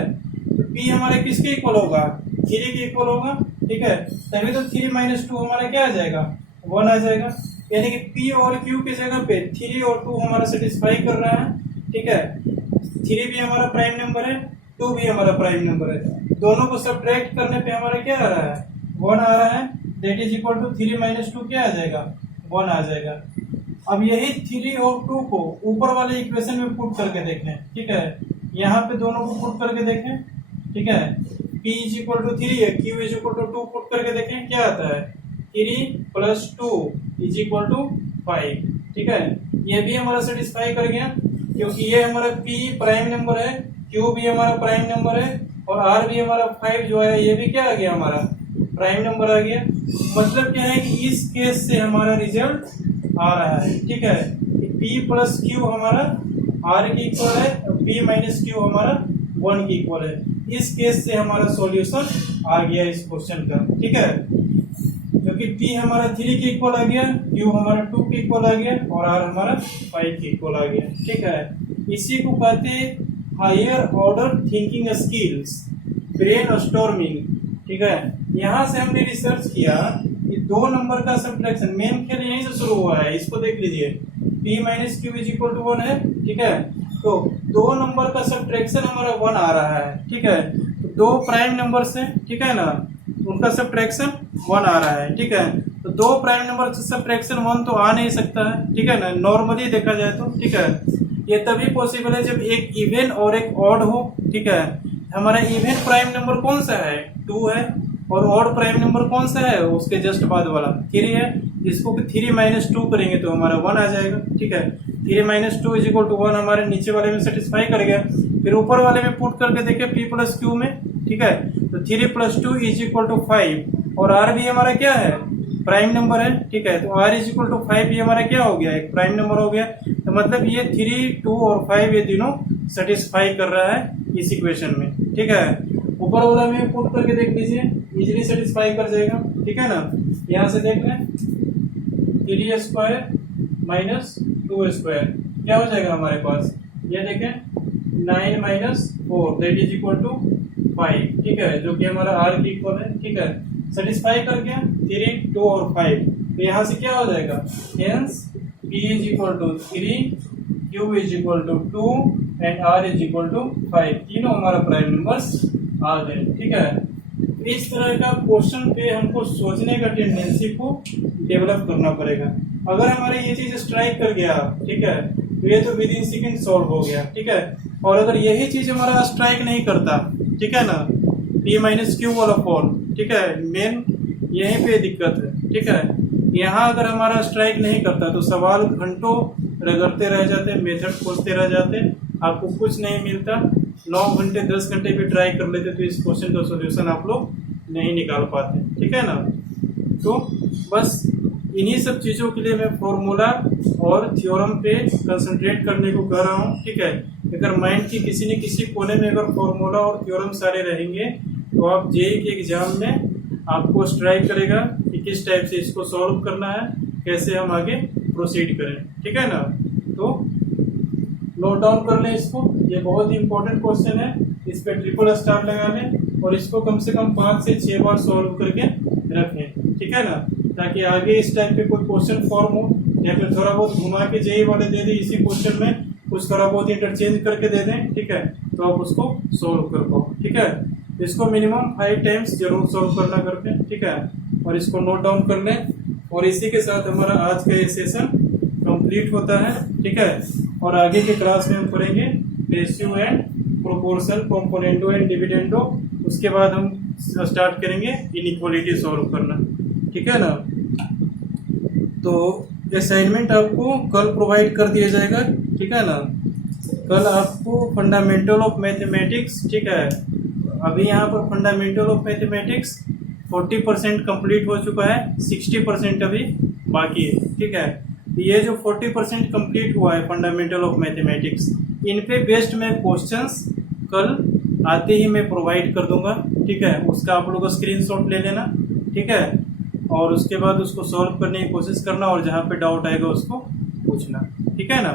तो P हमारे किसके इक्वल होगा, 3 के इक्वल होगा, ठीक है। तभी तो 3 - 2 हमारा क्या आ जाएगा, 1 आ जाएगा। यानी कि P और Q की जगह पे 3 और 2 हमारा सेटिस्फाई कर रहा है, ठीक है। 3 भी हमारा प्राइम नंबर है, 2 भी हमारा प्राइम नंबर है। दोनों को सब्ट्रैक्ट करने पे हमारा क्या आ रहा है, 1 आ रहा है। दैट इज इक्वल टू 3 - 2 क्या आ जाएगा, 1 आ जाएगा। अब यही 3 और 2 को ऊपर वाले इक्वेशन में पुट करके देखें, ठीक है। यहाँ पे दोनों को पुट करके देखें, ठीक है। P इज इक्वल टू 3 है, Q is equal to 2 put करके देखें क्या आता है, 3 + 2 इज इक्वल टू 5, ठीक है। ये भी हमारा सेटिस्फाई कर गया क्योंकि ये हमारा P प्राइम नंबर है, Q भी हमारा प्राइम नंबर है और R भी हमारा 5 जो है ये भी क्या आ गया, हमारा प्राइम नंबर आ गया। मतलब क्या है कि इस केस से हमारा रिजल्ट आ रहा है, ठीक है। P + Q हमारा R के इक्वल है और P - Q हमारा 1 के इक्वल है। इस केस से हमारा सॉल्यूशन आ गया इस क्वेश्चन का, ठीक है। क्योंकि P हमारा 3 के इक्वल आ गया, Q हमारा 2 के इक्वल आ गया और R हमारा 5 के इक्वल आ गया, ठीक है। इसी को कहते हैं higher order thinking skills, brainstorming, ठीक है। यहाँ से हमने रिसर्च किया कि दो नंबर का सब्ट्रैक्शन, मेन खेल यहीं से शुरू हुआ है, इसको देख लीजिए। P - Q is equal to 1 है, ठीक है। तो दो नंबर का सब्ट्रैक्शन हमारा 1 आ रहा है, ठीक है। तो दो प्राइम नंबर से, ठीक है ना, उनका सब्ट्रैक्शन 1 आ रहा है, ठीक है। तो दो प्राइम नंबर से सब्ट्रैक्शन 1 तो आ नहीं सकता है, ठीक है ना, नॉर्मली देखा जाए तो, ठीक है। ये तभी पॉसिबल है जब एक इवन और एक ऑड हो, ठीक है। हमारा इवन प्राइम नंबर कौन सा है, 2 है, और ऑड प्राइम नंबर कौन सा है, उसके जस्ट बाद वाला 3 है। इसको 3 - 2 करेंगे तो हमारा 1 आ जाएगा, ठीक है। 3 - 2 इज इक्वल टू 1 हमारे नीचे वाले में सेटिस्फाई कर गया। फिर ऊपर वाले में पुट करके देखे P + Q में, ठीक है। तो 3 + 2 इज इक्वल टू 5 और R भी हमारा क्या है, प्राइम नंबर है, ठीक है। तो R इज इक्वल टू 5 भी हमारा क्या हो गया, एक प्राइम नंबर हो गया। तो मतलब ये 3, 2 और 5 ये तीनों सेटिस्फाई कर रहा है इस इक्वेशन में, ठीक है। ऊपर वाला में पुट करके देख लीजिए, इजीली सेटिस्फाई कर जाएगा, ठीक है ना। यहाँ से देख लें 3² - 2² क्या हो जाएगा हमारे पास, ये देखें 9 - 4 दैट इज इक्वल टू 5, ठीक है, जो कि हमारा R की इक्वल है, ठीक है। सेटिस्फाई कर गया 3, 2 और 5। तो यहाँ से क्या हो जाएगा, hence P is equal to 3, Q is equal to 2 and R is equal to 5। तीनों हमारा प्राइम नंबर्स आ गए, ठीक है। इस तरह का क्वेश्चन पे हमको सोचने का टेंडेंसी को डेवलप करना पड़ेगा। अगर हमारे ये चीज स्ट्राइक कर गया, ठीक है, तो ये तो विद इन सेकंड सॉल्व हो गया, ठीक है। और अगर यही चीज हमारा स्ट्राइक नहीं करता, ठीक है ना, P - Q वाला फॉर्म, ठीक है, मेन यहीं पे दिक्कत है, ठीक है। यहाँ अगर हमारा स्ट्राइक नहीं करता तो सवाल घंटों रगड़ते रह जाते, मेथड खोजते रह जाते, आपको कुछ नहीं मिलता। 9 घंटे 10 घंटे भी ट्राई कर लेते तो इस क्वेश्चन का सोल्यूशन आप लोग नहीं निकाल पाते, ठीक है ना। तो बस इन्हीं सब चीज़ों के लिए मैं फॉर्मूला और थ्योरम पे कंसंट्रेट करने को कह रहा हूँ, ठीक है। अगर माइंड की किसी न किसी कोने में अगर फॉर्मूला और थ्योरम सारे रहेंगे तो आप जेईई के एग्जाम में आपको स्ट्राइक करेगा कि किस टाइप से इसको सॉल्व करना है, कैसे हम आगे प्रोसीड करें, ठीक है ना। तो नोट डाउन कर लें इसको, ये बहुत ही इंपॉर्टेंट क्वेश्चन है, इस पे ट्रिपल स्टार लगा लें और इसको कम से कम 5 से 6 बार सॉल्व करके रखें, ठीक है ना, ताकि आगे इस टाइप पे कोई क्वेश्चन फॉर्म हो या फिर थोड़ा बहुत घुमा के जेईई वाले दे दे इसी क्वेश्चन में, कुछ थोड़ा बहुत इंटरचेंज करके दे दें, ठीक है, तो आप उसको सॉल्व कर पाओ, ठीक है। इसको मिनिमम 5 टाइम्स जरूर सॉल्व करना करके, ठीक है, और इसको नोट डाउन कर लें। और इसी के साथ हमारा आज का ये सेशन कंप्लीट होता है, ठीक है। और आगे के क्लास में हम करेंगे ratio and proportion, कंपोनेंटो and dividendo. उसके बाद हम स्टार्ट करेंगे इनइक्वालिटी सॉल्व करना, ठीक है ना। तो असाइनमेंट आपको कल प्रोवाइड कर दिया जाएगा, ठीक है ना। कल आपको फंडामेंटल ऑफ मैथमेटिक्स, ठीक है, अभी यहाँ पर फंडामेंटल ऑफ मैथमेटिक्स 40% कंप्लीट हो चुका है, 60% अभी बाकी है, ठीक है। ये जो 40% कंप्लीट हुआ है फंडामेंटल ऑफ मैथमेटिक्स, इन पे बेस्ड मैं क्वेश्चंस कल आते ही मैं प्रोवाइड कर दूंगा, ठीक है। उसका आप लोग स्क्रीनशॉट ले लेना, ठीक है, और उसके बाद उसको सॉल्व करने की कोशिश करना और जहाँ पे डाउट आएगा उसको पूछना, ठीक है ना।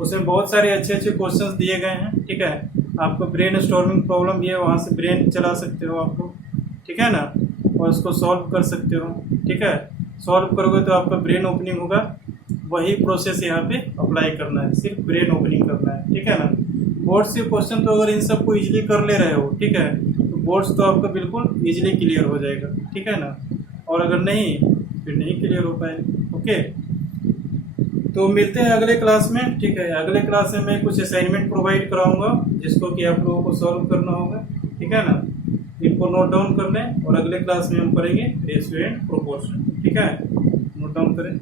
उसमें बहुत सारे अच्छे अच्छे क्वेश्चंस दिए गए हैं, ठीक है। आपको ब्रेन स्टॉर्मिंग प्रॉब्लम भी है, वहाँ से ब्रेन चला सकते हो आप लोग, ठीक है ना, और उसको सॉल्व कर सकते हो, ठीक है। सॉल्व करोगे तो आपका ब्रेन ओपनिंग होगा, वही प्रोसेस यहाँ पे अप्लाई करना है, सिर्फ ब्रेन ओपनिंग करना है, ठीक है ना। बोर्ड्स के क्वेश्चन तो अगर इन सबको इजीली कर ले रहे हो, ठीक है, तो बोर्ड्स तो आपका बिल्कुल इजीली क्लियर हो जाएगा, ठीक है ना। और अगर नहीं फिर नहीं क्लियर हो पाए, ओके। तो मिलते हैं अगले क्लास में, ठीक है। अगले क्लास में मैं कुछ असाइनमेंट प्रोवाइड कराऊंगा जिसको कि आप लोगों को सॉल्व करना होगा, ठीक है ना। इनको नोट डाउन कर लें और अगले क्लास में हम करेंगे रेशियो एंड प्रोपोर्शन, ठीक है। नोट डाउन करें।